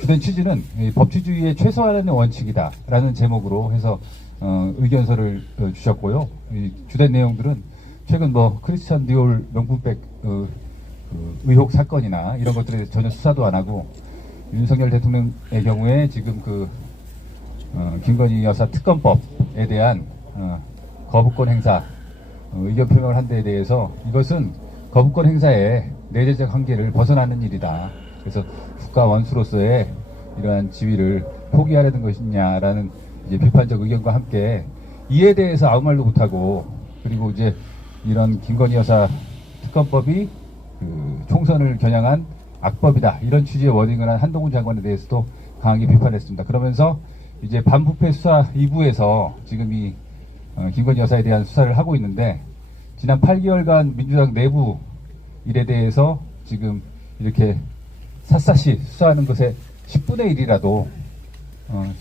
주된 취지는 법치주의의 최소한의 원칙이다라는 제목으로 해서 의견서를 주셨고요. 주된 내용들은 최근 크리스찬 디올 명품백 의혹 사건이나 이런 것들에 대해서 전혀 수사도 안 하고 윤석열 대통령의 경우에 지금 김건희 여사 특검법에 대한 거부권 행사 의견 표명을 한 데에 대해서 이것은 거부권 행사의 내재적 한계를 벗어나는 일이다. 그래서 국가 원수로서의 이러한 지위를 포기하려는 것이냐라는 이제 비판적 의견과 함께 이에 대해서 아무 말도 못하고 그리고 이제 이런 김건희 여사 특검법이 총선을 겨냥한 악법이다 이런 취지의 워딩을 한 한동훈 장관에 대해서도 강하게 비판했습니다. 그러면서 이제 반부패 수사 2부에서 지금 이 김건희 여사에 대한 수사를 하고 있는데 지난 8개월간 민주당 내부 일에 대해서 지금 이렇게 샅샅이 수사하는 것에 10분의 1이라도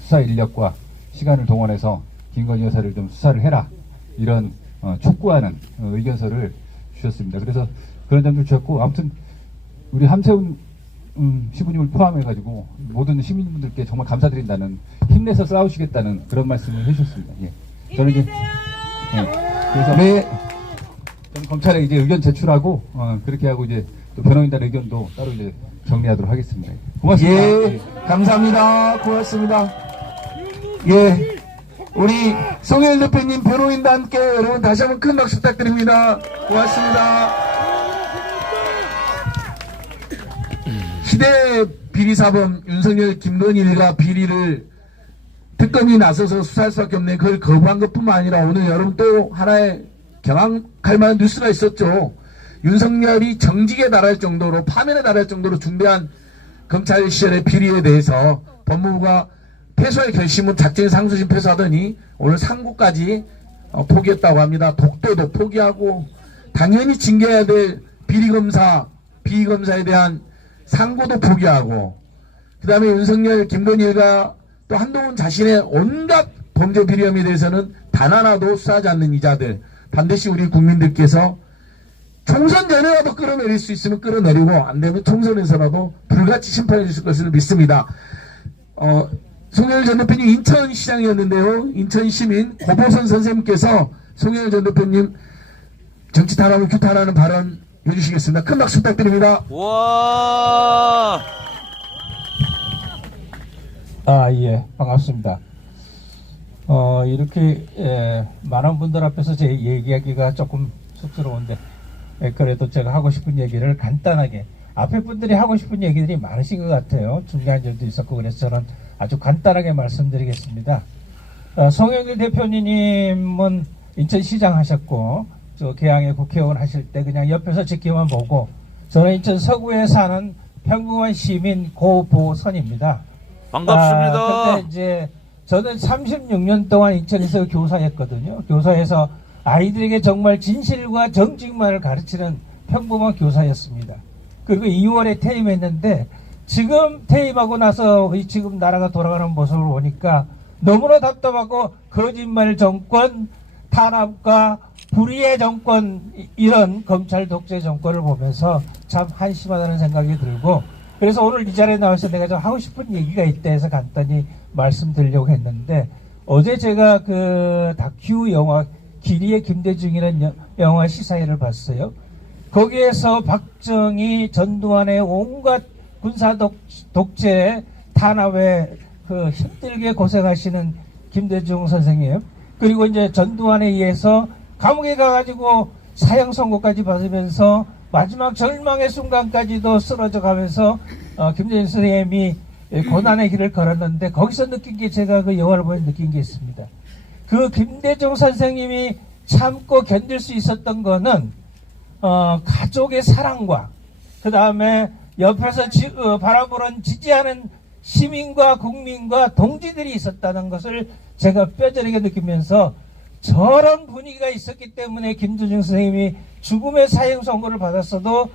수사 인력과 시간을 동원해서 김건희 여사를 좀 수사를 해라 이런 촉구하는 의견서를 주셨습니다. 그래서 그런 점들 주셨고 아무튼 우리 함세훈 시부님을 포함해가지고 모든 시민분들께 정말 감사드린다는 힘내서 싸우시겠다는 그런 말씀을 해주셨습니다. 예. 저는 이제 그래서 저는 검찰에 이제 의견 제출하고 그렇게 하고 이제 또 변호인단 의견도 따로 이제 정리하도록 하겠습니다. 고맙습니다. 예, 감사합니다. 고맙습니다. 예, 우리 송혜일 대표님 변호인과 함께 여러분 다시 한번 큰 박수 부탁드립니다. 고맙습니다. 시대 비리사범 윤석열 김건희 일가 비리를 특검이 나서서 수사할 수밖에 없네. 그걸 거부한 것뿐만 아니라 오늘 여러분 또 하나의 경악할 만한 뉴스가 있었죠. 윤석열이 정직에 달할 정도로, 파면에 달할 정도로 중대한 검찰 시절의 비리에 대해서 법무부가 패소할 결심은 작정의 상수심 패소하더니 오늘 상고까지 포기했다고 합니다. 독도도 포기하고 당연히 징계해야 될 비리검사, 비검사에 대한 상고도 포기하고, 그 다음에 윤석열, 김건희가 또 한동훈 자신의 온갖 범죄 비리 혐의에 대해서는 단 하나도 수사하지 않는 이자들, 반드시 우리 국민들께서 총선 전에라도 끌어내릴 수 있으면 끌어내리고 안 되면 총선에서라도 불같이 심판해 주실 것을 믿습니다. 송영길 전 대표님 인천시장이었는데요. 인천시민 고보선 선생님께서 송영길 전 대표님 정치 탄압을 규탄하는 발언 해주시겠습니다. 큰 박수 부탁드립니다. 와. 예, 반갑습니다. 이렇게, 많은 분들 앞에서 제 얘기하기가 조금 쑥스러운데, 그래도 제가 하고 싶은 얘기를 간단하게, 앞에 분들이 하고 싶은 얘기들이 많으신 것 같아요. 중요한 점도 있었고, 그래서 저는 아주 간단하게 말씀드리겠습니다. 송영길 대표님은 인천시장 하셨고, 저 개항에 국회의원 하실 때 그냥 옆에서 지켜만 보고, 저는 인천 서구에 사는 평범한 시민 고보선입니다. 반갑습니다. 근데 이제 저는 36년 동안 인천에서 교사였거든요. 교사에서 아이들에게 정말 진실과 정직만을 가르치는 평범한 교사였습니다. 그리고 2월에 퇴임했는데 지금 퇴임하고 나서 지금 나라가 돌아가는 모습을 보니까 너무나 답답하고 거짓말 정권, 탄압과 불의의 정권, 이런 검찰 독재 정권을 보면서 참 한심하다는 생각이 들고, 그래서 오늘 이 자리에 나와서 내가 좀 하고 싶은 얘기가 있다 해서 간단히 말씀드리려고 했는데, 어제 제가 그 다큐 영화 길이의 김대중이라는 영화 시사회를 봤어요. 거기에서 박정희, 전두환의 온갖 군사 독재 탄압에 그 힘들게 고생하시는 김대중 선생님, 그리고 이제 전두환에 의해서 감옥에 가가지고 사형 선고까지 받으면서 마지막 절망의 순간까지도 쓰러져 가면서 김대중 선생님이 고난의 길을 걸었는데, 거기서 느낀 게, 제가 그 영화를 보면 느낀 게 있습니다. 그 김대중 선생님이 참고 견딜 수 있었던 거는 가족의 사랑과, 그 다음에 옆에서 바라보는 지지하는 시민과 국민과 동지들이 있었다는 것을 제가 뼈저리게 느끼면서, 저런 분위기가 있었기 때문에 김대중 선생님이 죽음의 사형 선고를 받았어도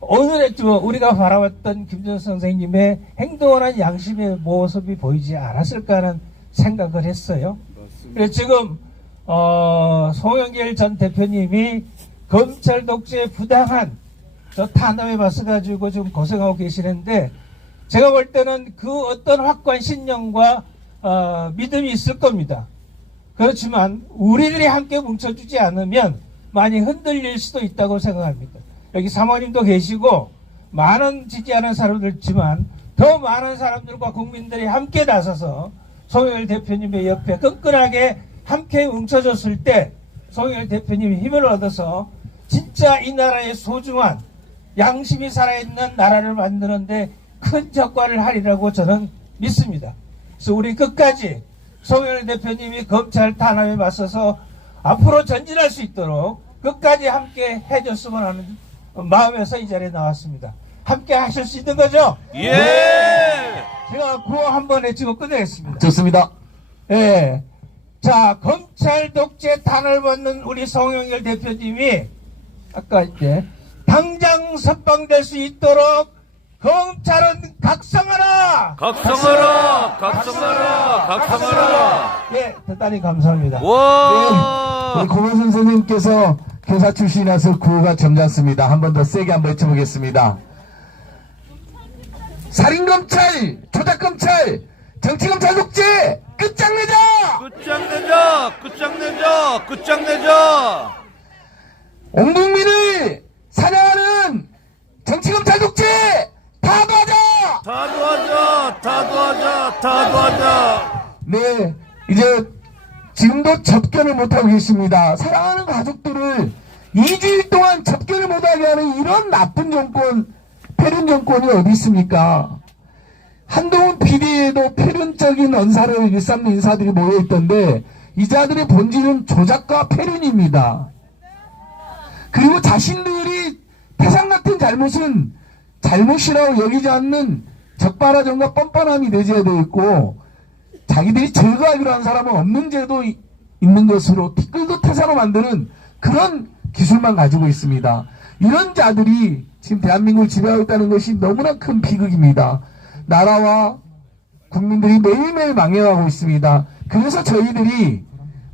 오늘의 우리가 바라봤던 김대중 선생님의 행동하는 양심의 모습이 보이지 않았을까 하는 생각을 했어요. 그래서 지금 송영길 전 대표님이 검찰 독재의 부당한 저 탄압에 맞서가지고 지금 고생하고 계시는데, 제가 볼 때는 그 어떤 확고한 신념과 믿음이 있을 겁니다. 그렇지만 우리들이 함께 뭉쳐주지 않으면 많이 흔들릴 수도 있다고 생각합니다. 여기 사모님도 계시고 많은 지지하는 사람들 있지만, 더 많은 사람들과 국민들이 함께 나서서 송영길 대표님의 옆에 끈끈하게 함께 뭉쳐졌을 때 송영길 대표님이 힘을 얻어서 진짜 이 나라의 소중한 양심이 살아있는 나라를 만드는데 큰 적과를 하리라고 저는 믿습니다. 그래서 우리 끝까지 송영길 대표님이 검찰 탄압에 맞서서 앞으로 전진할 수 있도록 끝까지 함께 해줬으면 하는 마음에서 이 자리에 나왔습니다. 함께 하실 수 있는 거죠? 예. 제가 구호 한번 해치고 끝내겠습니다. 좋습니다. 예. 자, 검찰 독재 탄압을 받는 우리 송영길 대표님이 아까 이제 당장 석방될 수 있도록 검찰은 각성하라! 각성하라! 각성하라! 각성하라! 예, 대단히 감사합니다. 와! 우리 고문선 선생님께서 교사 출신이라서 구호가 점잖습니다. 한 번 더 세게 한번 외쳐보겠습니다. 살인검찰, 조작검찰, 정치검찰 독재 끝장내자! 끝장내자! 끝장내자! 끝장내자! 온 국민을 사냥하는 정치검찰 독재 다 도와자! 다 도와자! 다 도와자! 다 도와자! 네, 이제 지금도 접견을 못하고 계십니다. 사랑하는 가족들을 2주일 동안 접견을 못하게 하는 이런 나쁜 정권, 패륜 정권이 어디 있습니까? 한동훈 PD에도 필연적인 언사를 일삼는 인사들이 모여있던데 이 자들의 본질은 조작과 폐륜입니다. 그리고 자신들이 태상 같은 잘못은 잘못이라고 여기지 않는 적발하정과 뻔뻔함이 내재되어 있고 자기들이 제거하기로 한 사람은 없는 죄도 있는 것으로 티끌도 태사로 만드는 그런 기술만 가지고 있습니다. 이런 자들이 지금 대한민국을 지배하고 있다는 것이 너무나 큰 비극입니다. 나라와 국민들이 매일매일 망해가고 있습니다. 그래서 저희들이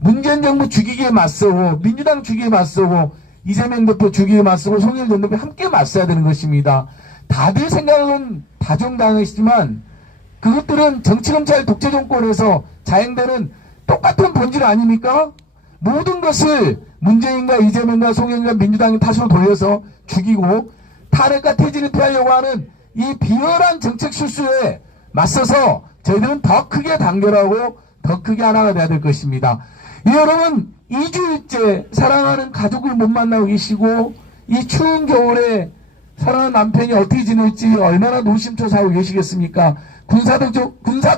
문재인 정부 죽이기에 맞서고 민주당 죽이기에 맞서고 이재명 대표 죽이기에 맞서고 송영길 전 대표 함께 맞서야 되는 것입니다. 다들 생각은 다정다감이지만 그것들은 정치검찰 독재정권에서 자행되는 똑같은 본질 아닙니까? 모든 것을 문재인과 이재명과 송영길과 민주당이 탓으로 돌려서 죽이고 탄핵과 퇴진을 피하려고 하는 이 비열한 정책 실수에 맞서서 저희들은 더 크게 단결하고 더 크게 하나가 돼야 될 것입니다. 여러분 2주일째 사랑하는 가족을 못 만나고 계시고 이 추운 겨울에 사랑하는 남편이 어떻게 지낼지 얼마나 노심초사하고 계시겠습니까? 군사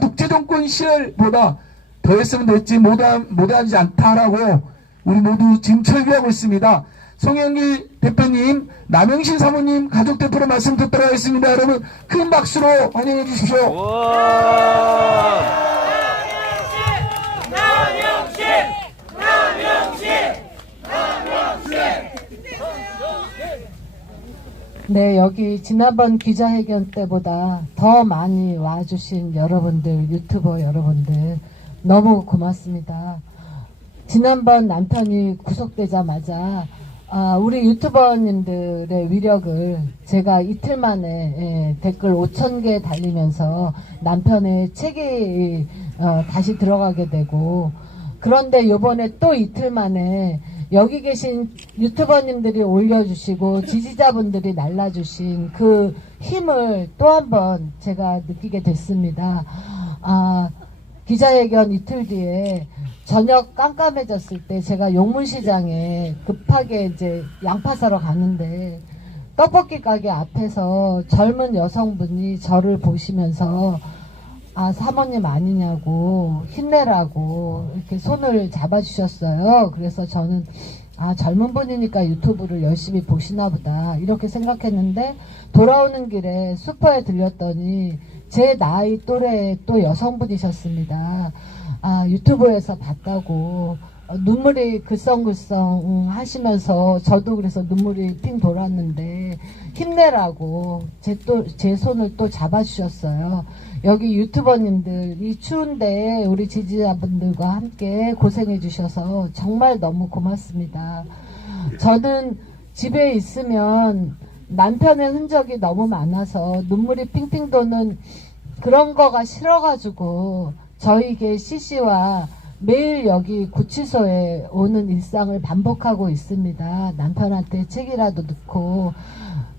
독재 정권 시절보다 더 했으면 됐지 못하지 않다라고 우리 모두 지금 철비하고 있습니다. 송영길 대표님, 남영신 사모님 가족 대표로 말씀 듣도록 하겠습니다. 여러분 큰 박수로 환영해 주십시오. 네, 여기 지난번 기자회견 때보다 더 많이 와주신 여러분들, 유튜버 여러분들 너무 고맙습니다. 지난번 남편이 구속되자마자 우리 유튜버님들의 위력을 제가 이틀 만에 댓글 5,000개 달리면서 남편의 책이 다시 들어가게 되고, 그런데 요번에 또 이틀 만에 여기 계신 유튜버님들이 올려주시고 지지자분들이 날라주신 그 힘을 또 한 번 제가 느끼게 됐습니다. 기자회견 이틀 뒤에 저녁 깜깜해졌을 때 제가 용문시장에 급하게 이제 양파 사러 가는데 떡볶이 가게 앞에서 젊은 여성분이 저를 보시면서 사모님 아니냐고 힘내라고 이렇게 손을 잡아주셨어요. 그래서 저는 젊은 분이니까 유튜브를 열심히 보시나 보다 이렇게 생각했는데, 돌아오는 길에 슈퍼에 들렸더니 제 나이 또래의 또 여성분이셨습니다. 유튜브에서 봤다고 눈물이 글썽글썽 하시면서 저도 그래서 눈물이 핑 돌았는데 힘내라고 제 손을 또 잡아주셨어요. 여기 유튜버님들 이 추운데 우리 지지자분들과 함께 고생해 주셔서 정말 너무 고맙습니다. 저는 집에 있으면 남편의 흔적이 너무 많아서 눈물이 핑핑 도는 그런 거가 싫어가지고 저희게 CC와 매일 여기 구치소에 오는 일상을 반복하고 있습니다. 남편한테 책이라도 넣고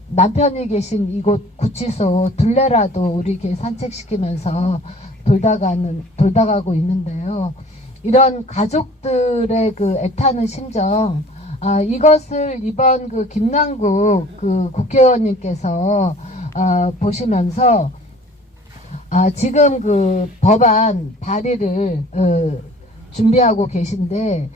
남편이 계신 이곳 구치소 둘레라도 우리 이렇게 산책시키면서 돌다가고 있는데요. 이런 가족들의 그 애타는 심정, 이것을 이번 그 김남국 그 국회의원님께서 보시면서 지금 그 법안 발의를 준비하고 계신데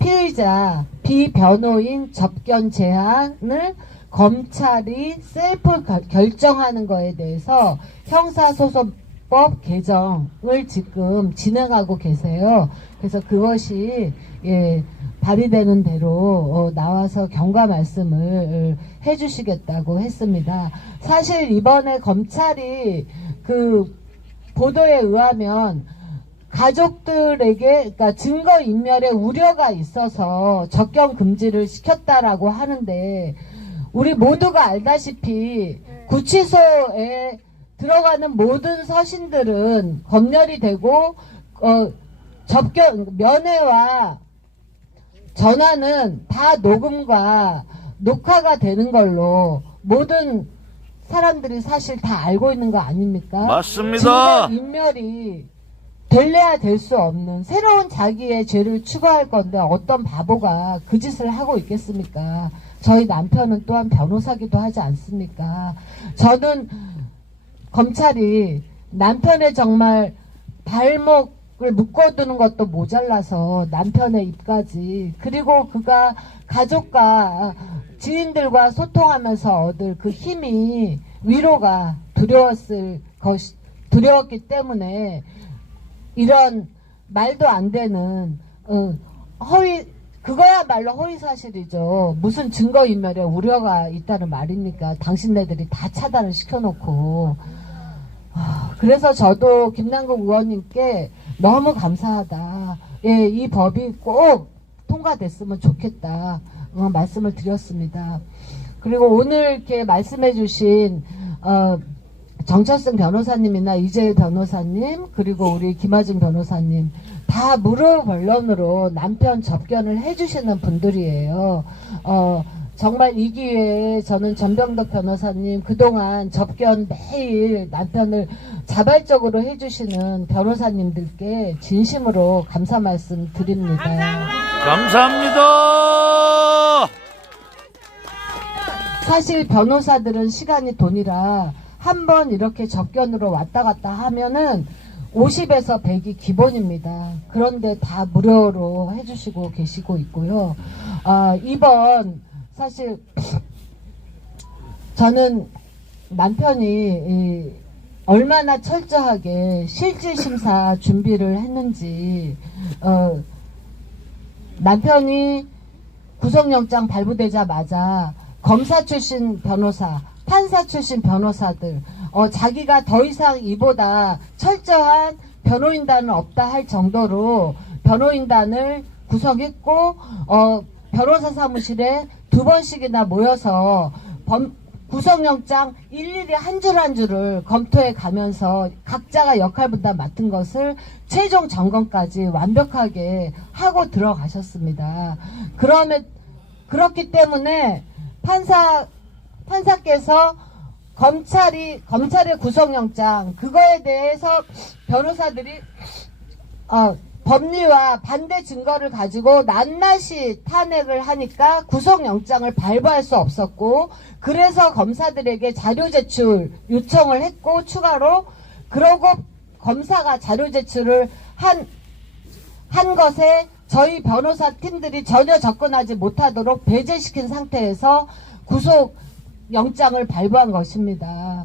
피의자 비변호인 접견 제한을 검찰이 셀프 결정하는 거에 대해서 형사소송법 개정을 지금 진행하고 계세요. 그래서 그것이 발의되는 대로 나와서 경과 말씀을 해주시겠다고 했습니다. 사실 이번에 검찰이 그 보도에 의하면 가족들에게 그러니까 증거인멸의 우려가 있어서 접견 금지를 시켰다라고 하는데, 우리 모두가 알다시피 구치소에 들어가는 모든 서신들은 검열이 되고 접견 면회와 전화는 다 녹음과 녹화가 되는 걸로 모든 사람들이 사실 다 알고 있는 거 아닙니까? 맞습니다. 증거인멸이 될래야 될 수 없는 새로운 자기의 죄를 추가할 건데 어떤 바보가 그 짓을 하고 있겠습니까? 저희 남편은 또한 변호사기도 하지 않습니까? 저는 검찰이 남편의 정말 발목을 묶어두는 것도 모자라서 남편의 입까지, 그리고 그가 가족과 지인들과 소통하면서 얻을 그 힘이 위로가 두려웠기 때문에 이런 말도 안 되는 그거야말로 허위사실이죠. 무슨 증거인멸에 우려가 있다는 말입니까? 당신네들이 다 차단을 시켜놓고. 그래서 저도 김남국 의원님께 너무 감사하다. 예, 이 법이 꼭 통과됐으면 좋겠다. 말씀을 드렸습니다. 그리고 오늘 이렇게 말씀해 주신 정철승 변호사님이나 이재일 변호사님, 그리고 우리 김하진 변호사님, 다 무료 변론으로 남편 접견을 해주시는 분들이에요. 정말 이 기회에 저는 전병덕 변호사님 그동안 접견 매일 남편을 자발적으로 해주시는 변호사님들께 진심으로 감사 말씀 드립니다. 감사합니다. 사실 변호사들은 시간이 돈이라 한번 이렇게 접견으로 왔다 갔다 하면은 50에서 100이 기본입니다. 그런데 다 무료로 해주시고 계시고 있고요. 이번 사실 저는 남편이 얼마나 철저하게 실질심사 준비를 했는지, 남편이 구속영장 발부되자마자 검사 출신 변호사, 판사 출신 변호사들, 자기가 더 이상 이보다 철저한 변호인단은 없다 할 정도로 변호인단을 구성했고, 변호사 사무실에 2번씩이나 모여서 구속영장 일일이 한 줄 한 줄을 검토해 가면서 각자가 역할 분담 맡은 것을 최종 점검까지 완벽하게 하고 들어가셨습니다. 그렇기 때문에 판사께서 검찰의 구속영장, 그거에 대해서 변호사들이 법리와 반대 증거를 가지고 낱낱이 탄핵을 하니까 구속영장을 발부할 수 없었고, 그래서 검사들에게 자료 제출 요청을 했고, 추가로 그러고 검사가 자료 제출을 한 것에 저희 변호사 팀들이 전혀 접근하지 못하도록 배제시킨 상태에서 구속영장을 발부한 것입니다.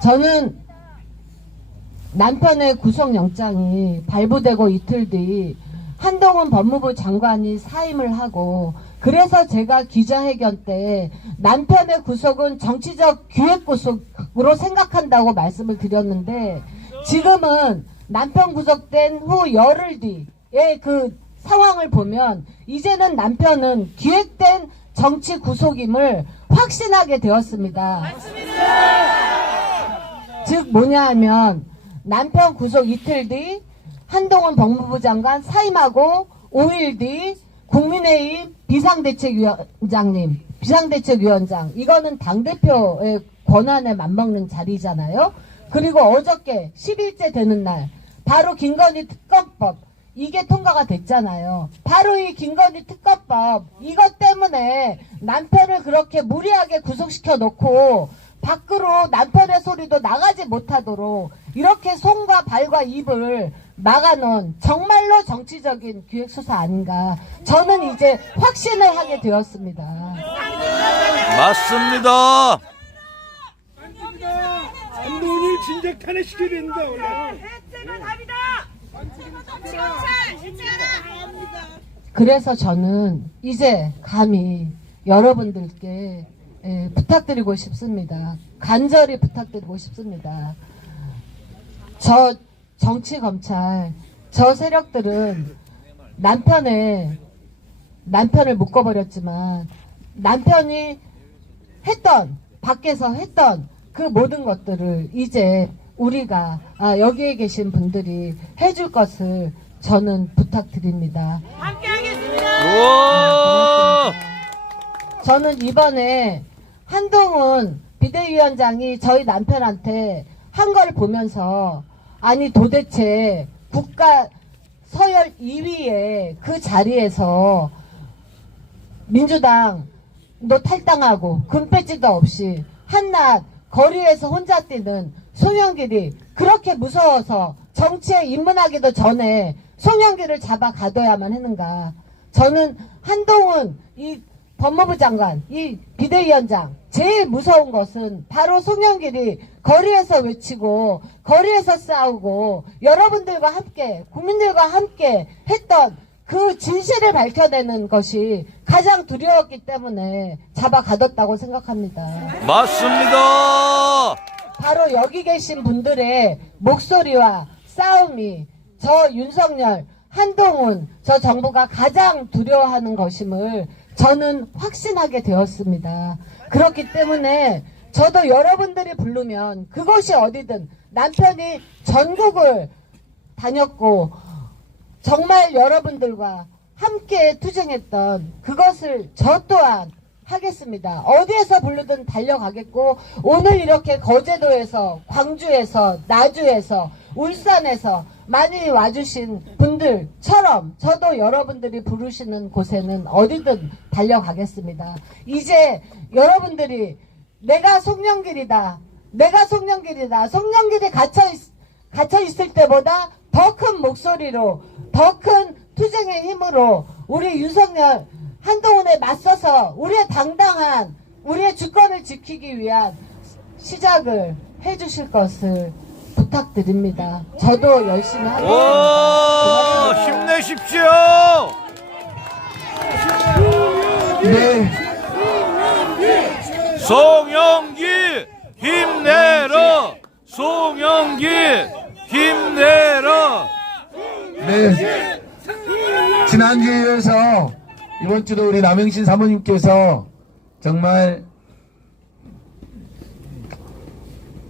저는 남편의 구속영장이 발부되고 이틀 뒤 한동훈 법무부 장관이 사임을 하고, 그래서 제가 기자회견 때 남편의 구속은 정치적 기획 구속으로 생각한다고 말씀을 드렸는데, 지금은 남편 구속된 후 열흘 뒤의 그 상황을 보면 이제는 남편은 기획된 정치 구속임을 확신하게 되었습니다. 즉 뭐냐 하면, 남편 구속 이틀 뒤 한동훈 법무부 장관 사임하고 5일 뒤 국민의힘 비상대책위원장, 이거는 당대표의 권한에 맞먹는 자리잖아요. 그리고 어저께 10일째 되는 날 바로 김건희 특검법, 이게 통과가 됐잖아요. 바로 이 김건희 특검법, 이것 때문에 남편을 그렇게 무리하게 구속시켜 놓고 밖으로 남편의 소리도 나가지 못하도록 이렇게 손과 발과 입을 막아놓은 정말로 정치적인 기획수사 아닌가, 저는 이제 확신을 하게 되었습니다. 맞습니다. 한동훈을 진작 탄핵시켜야 된다. 해체가 답이다. 그래서 저는 이제 감히 여러분들께 부탁드리고 싶습니다. 간절히 부탁드리고 싶습니다. 저 정치검찰, 저 세력들은 남편을 묶어버렸지만, 남편이 밖에서 했던 그 모든 것들을 이제 우리가, 여기에 계신 분들이 해줄 것을 저는 부탁드립니다. 함께 하겠습니다. 우와! 저는 이번에 한동훈 비대위원장이 저희 남편한테 한 걸 보면서, 아니 도대체 국가 서열 2위의 그 자리에서 민주당도 탈당하고 금배지도 없이 한낱 거리에서 혼자 뛰는 송영길이 그렇게 무서워서 정치에 입문하기도 전에 송영길을 잡아 가둬야만 했는가. 저는 한동훈 이 법무부 장관, 이 비대위원장 제일 무서운 것은 바로 송영길이 거리에서 외치고 거리에서 싸우고 여러분들과 함께 국민들과 함께 했던 그 진실을 밝혀내는 것이 가장 두려웠기 때문에 잡아 가뒀다고 생각합니다. 맞습니다. 바로 여기 계신 분들의 목소리와 싸움이 저 윤석열, 한동훈, 저 정부가 가장 두려워하는 것임을 저는 확신하게 되었습니다. 그렇기 때문에 저도 여러분들이 부르면 그곳이 어디든 남편이 전국을 다녔고 정말 여러분들과 함께 투쟁했던 그것을 저 또한 하겠습니다. 어디에서 부르든 달려가겠고 오늘 이렇게 거제도에서 광주에서 나주에서 울산에서 많이 와주신 분들처럼 저도 여러분들이 부르시는 곳에는 어디든 달려가겠습니다. 이제 여러분들이 내가 송영길이다. 내가 송영길이다. 송영길이 갇혀있을 때보다 더 큰 목소리로 더 큰 투쟁의 힘으로 우리 윤석열 한동훈에 맞서서 우리의 당당한 우리의 주권을 지키기 위한 시작을 해주실 것을 부탁드립니다. 저도 열심히 하겠습니다. 오, 힘내십시오. 네. 송영길 힘내라. 송영길 힘내라. 네. 지난주에 이어서 이번 주도 우리 남영신 사모님께서 정말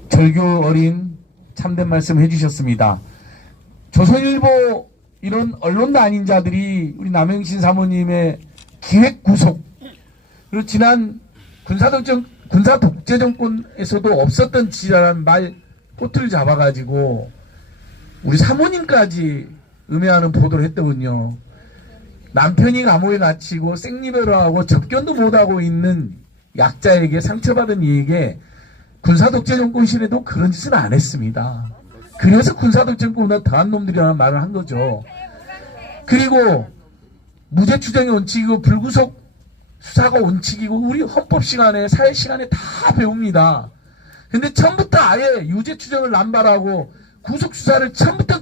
절규 어린 참된 말씀 해주셨습니다. 조선일보 이런 언론도 아닌 자들이 우리 남영신 사모님의 기획 구속 그리고 지난 군사 독재 정권에서도 없었던 지랄한 말 꼬투를 잡아가지고 우리 사모님까지 음해하는 보도를 했더군요. 남편이 감옥에 갇히고 생리배로 하고 접견도 못하고 있는 약자에게 상처받은 이에게 군사독재 정권 시절에도 그런 짓은 안 했습니다. 그래서 군사독재 정권보다 더한 놈들이라는 말을 한 거죠. 그리고 무죄 추정의 원칙이고 불구속 수사가 원칙이고 우리 헌법 시간에 사회 시간에 다 배웁니다. 근데 처음부터 아예 유죄 추정을 남발하고 구속 수사를 처음부터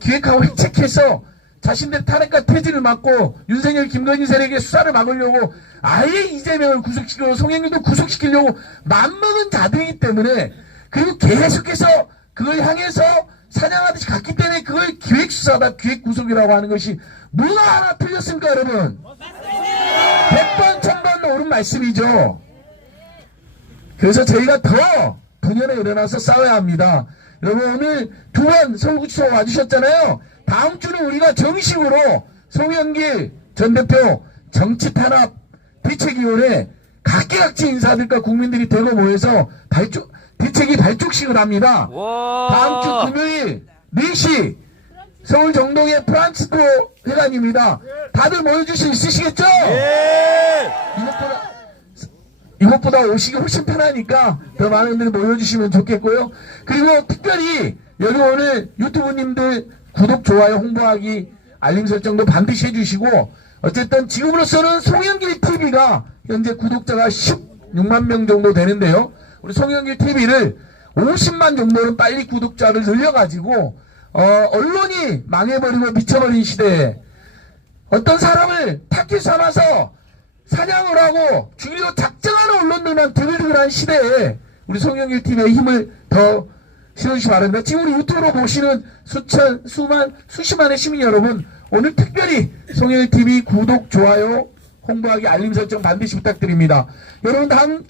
기획하고 획책해서 자신들 탄핵과 퇴진을 막고 윤석열, 김건희 세력의 수사를 막으려고 아예 이재명을 구속시키고 송영길도 구속시키려고 맘먹은 자들이기 때문에 그리고 계속해서 그걸 향해서 사냥하듯이 갔기 때문에 그걸 기획수사다 기획구속이라고 하는 것이 뭐가 하나 틀렸습니까 여러분? 100번 1000번 옳은 말씀이죠. 그래서 저희가 더 분열에 일어나서 싸워야 합니다. 여러분 오늘 두 번 서울구치소 와주셨잖아요. 다음 주는 우리가 정식으로 송영길 전 대표 정치탄압 대책위원회 각계각층 인사들과 국민들이 대거 모여서 대책이 발족식을 합니다. 와. 다음 주 금요일 4시 서울 정동의 프란치스코 회관입니다. 다들 모여주실 수 있으시겠죠? 예. 이것보다 오시기 훨씬 편하니까 더 많은 분들이 모여주시면 좋겠고요. 그리고 특별히 여기 오늘 유튜브님들 구독, 좋아요, 홍보하기, 알림 설정도 반드시 해주시고 어쨌든 지금으로서는 송영길 TV가 현재 구독자가 16만 명 정도 되는데요. 우리 송영길 TV를 50만 정도는 빨리 구독자를 늘려가지고 언론이 망해버리고 미쳐버린 시대에 어떤 사람을 타깃 삼아서 사냥을 하고 죽이려 작정하는 언론들만 드글드글한 시대에 우리 송영길 TV의 힘을 더 실어주시기 바랍니다. 지금 우리 유튜브로 보시는 수십만의 시민 여러분 오늘 특별히 송영길 TV 구독, 좋아요, 홍보하기, 알림 설정 반드시 부탁드립니다. 여러분 다음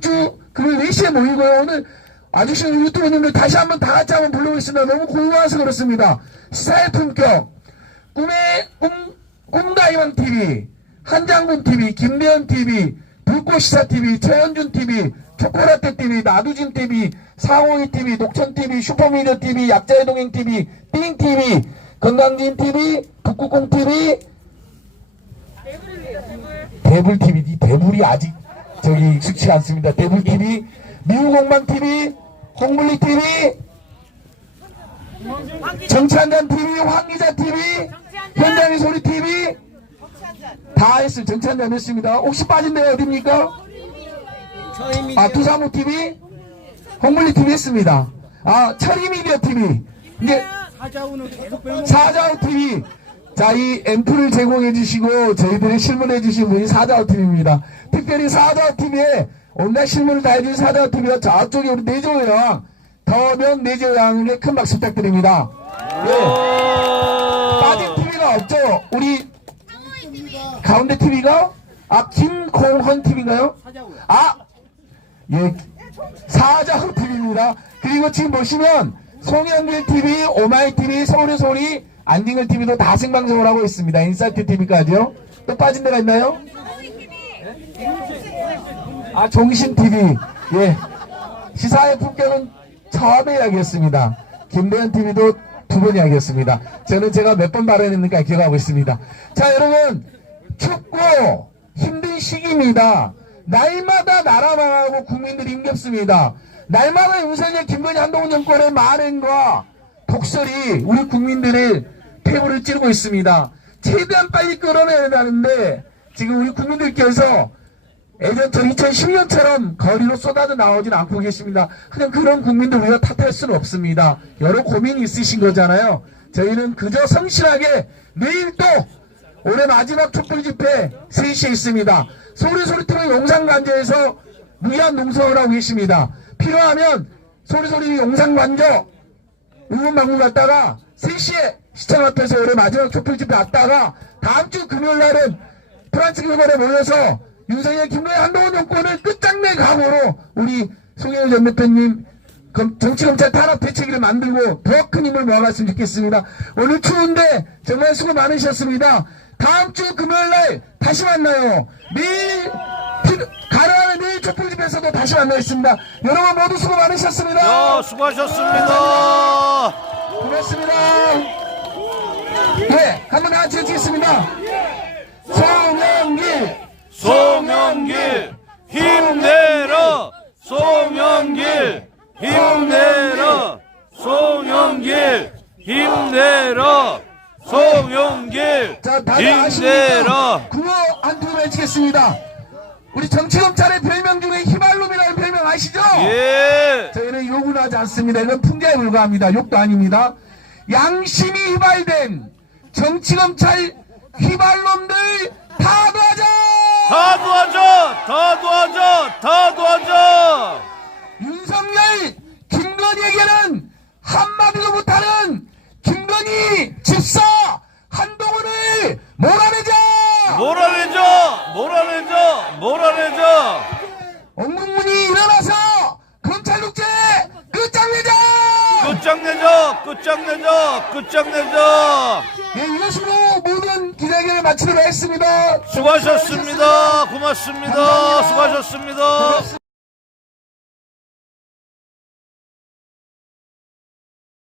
주 금요일 4시에 모이고요. 오늘 와주신 유튜버님들 다시 한번 다 같이 한번 불러보겠습니다. 너무 고마워서 그렇습니다. 시사의 품격 꿈가이왕 TV, 한장군 TV, 김대현 TV, 불꽃시사 TV, 최현준 TV, 초코라떼 TV, 나두진 TV, 상호이 TV, 녹천 TV, 슈퍼미디어 TV, 약자의 동행 TV, 띵 TV, 건강진 TV, 북극공 TV, 대불 TV, 이 대불이 아직 저기 익숙치 않습니다. 대불 TV, 미우공방 TV, 홍블리 TV, 정치한잔 TV, 황기자 TV, 현장의 소리 TV 다 했어요. 정치한잔 했습니다. 혹시 빠진 데가 어딥니까? 두사무 TV, 홍블리 TV 했습니다. 철이미디어 TV, 이제 사자우 TV. 자, 이 앰플을 제공해 주시고 저희들이 실문해 주신 분이 사자우 TV입니다. 특별히 사자우 TV에 온갖 실문을 다 해주신 사자우 TV와 저쪽에 우리 내조여왕, 더명 내조여왕에게 큰 박수 부탁드립니다. 예. 빠진 TV가 없죠? 우리 가운데 TV가? 김공헌 TV인가요? 예. 사자우 TV입니다. 그리고 지금 보시면 송영길 TV, 오마이 TV, 서울의 소리, 안진걸 TV도 다 생방송을 하고 있습니다. 인사이트 TV까지요. 또 빠진 데가 있나요? 종신 TV. 예. 시사의 품격은 처음에 이야기했습니다. 김대현 TV도 2번 이야기했습니다. 저는 제가 몇 번 발언했는가 기억하고 있습니다. 자, 여러분, 춥고 힘든 시기입니다. 날마다 나라 망하고 국민들이 힘겹습니다. 날마다 윤석열, 김건희, 한동훈 정권의 만행과 독설이 우리 국민들의 폐부를 찌르고 있습니다. 최대한 빨리 끌어내야 하는데 지금 우리 국민들께서 예전처럼 2010년처럼 거리로 쏟아져 나오진 않고 계십니다. 그냥 그런 국민들 우리가 탓할 수는 없습니다. 여러 고민이 있으신 거잖아요. 저희는 그저 성실하게 내일 또 올해 마지막 촛불 집회 3시에 있습니다. 소리소리팀은 용산관저에서 무기한 농성을 하고 계십니다. 필요하면 소리소리 용산관저 의문방문 갔다가 3시에 시청 앞에서 올해 마지막 촛불 집회 왔다가 다음 주 금요일날은 프란츠 교벌에 모여서 윤석열, 김건희, 한동훈 정권을 끝장내 각오로 우리 송영길 전 대표님 정치검찰 탄압 대책위를 만들고 더 큰 힘을 모아갔으면 좋겠습니다. 오늘 추운데 정말 수고 많으셨습니다. 다음 주 금요일날 다시 만나요. 내일 가능하면 내일 촛불 집회에서도 다시 만나겠습니다. 여러분 모두 수고 많으셨습니다. 수고하셨습니다. 고맙습니다. 네, 한번 다 같이 외치겠습니다. 송영길 힘내라. 송영길 힘내라. 송영길 힘내라. 송영길 자, 다들 아십니까? 힘내라. 구호 한두 외치겠습니다. 우리 정치검찰의 별명 중에 휘발놈이라는 별명 아시죠? 예. 저희는 욕은 하지 않습니다. 이건 풍자에 불과합니다. 욕도 아닙니다. 양심이 휘발된 정치검찰 휘발놈들 다 도와줘! 다 도와줘. 다 도와줘. 다 도와줘. 윤석열, 김건희에게는 한마디도 못하는 김건희 집사 한동훈을 몰아내자! 몰아내줘. 몰아내줘. 몰아내줘. 언국문이 일어나서 검찰 독재 끝장내자! 끝장내줘. 끝장내줘. 끝장내줘. 예, 이것으로 모든 기자회견을 마치도록 하겠습니다. 수고하셨습니다. 고맙습니다. 수고하셨습니다.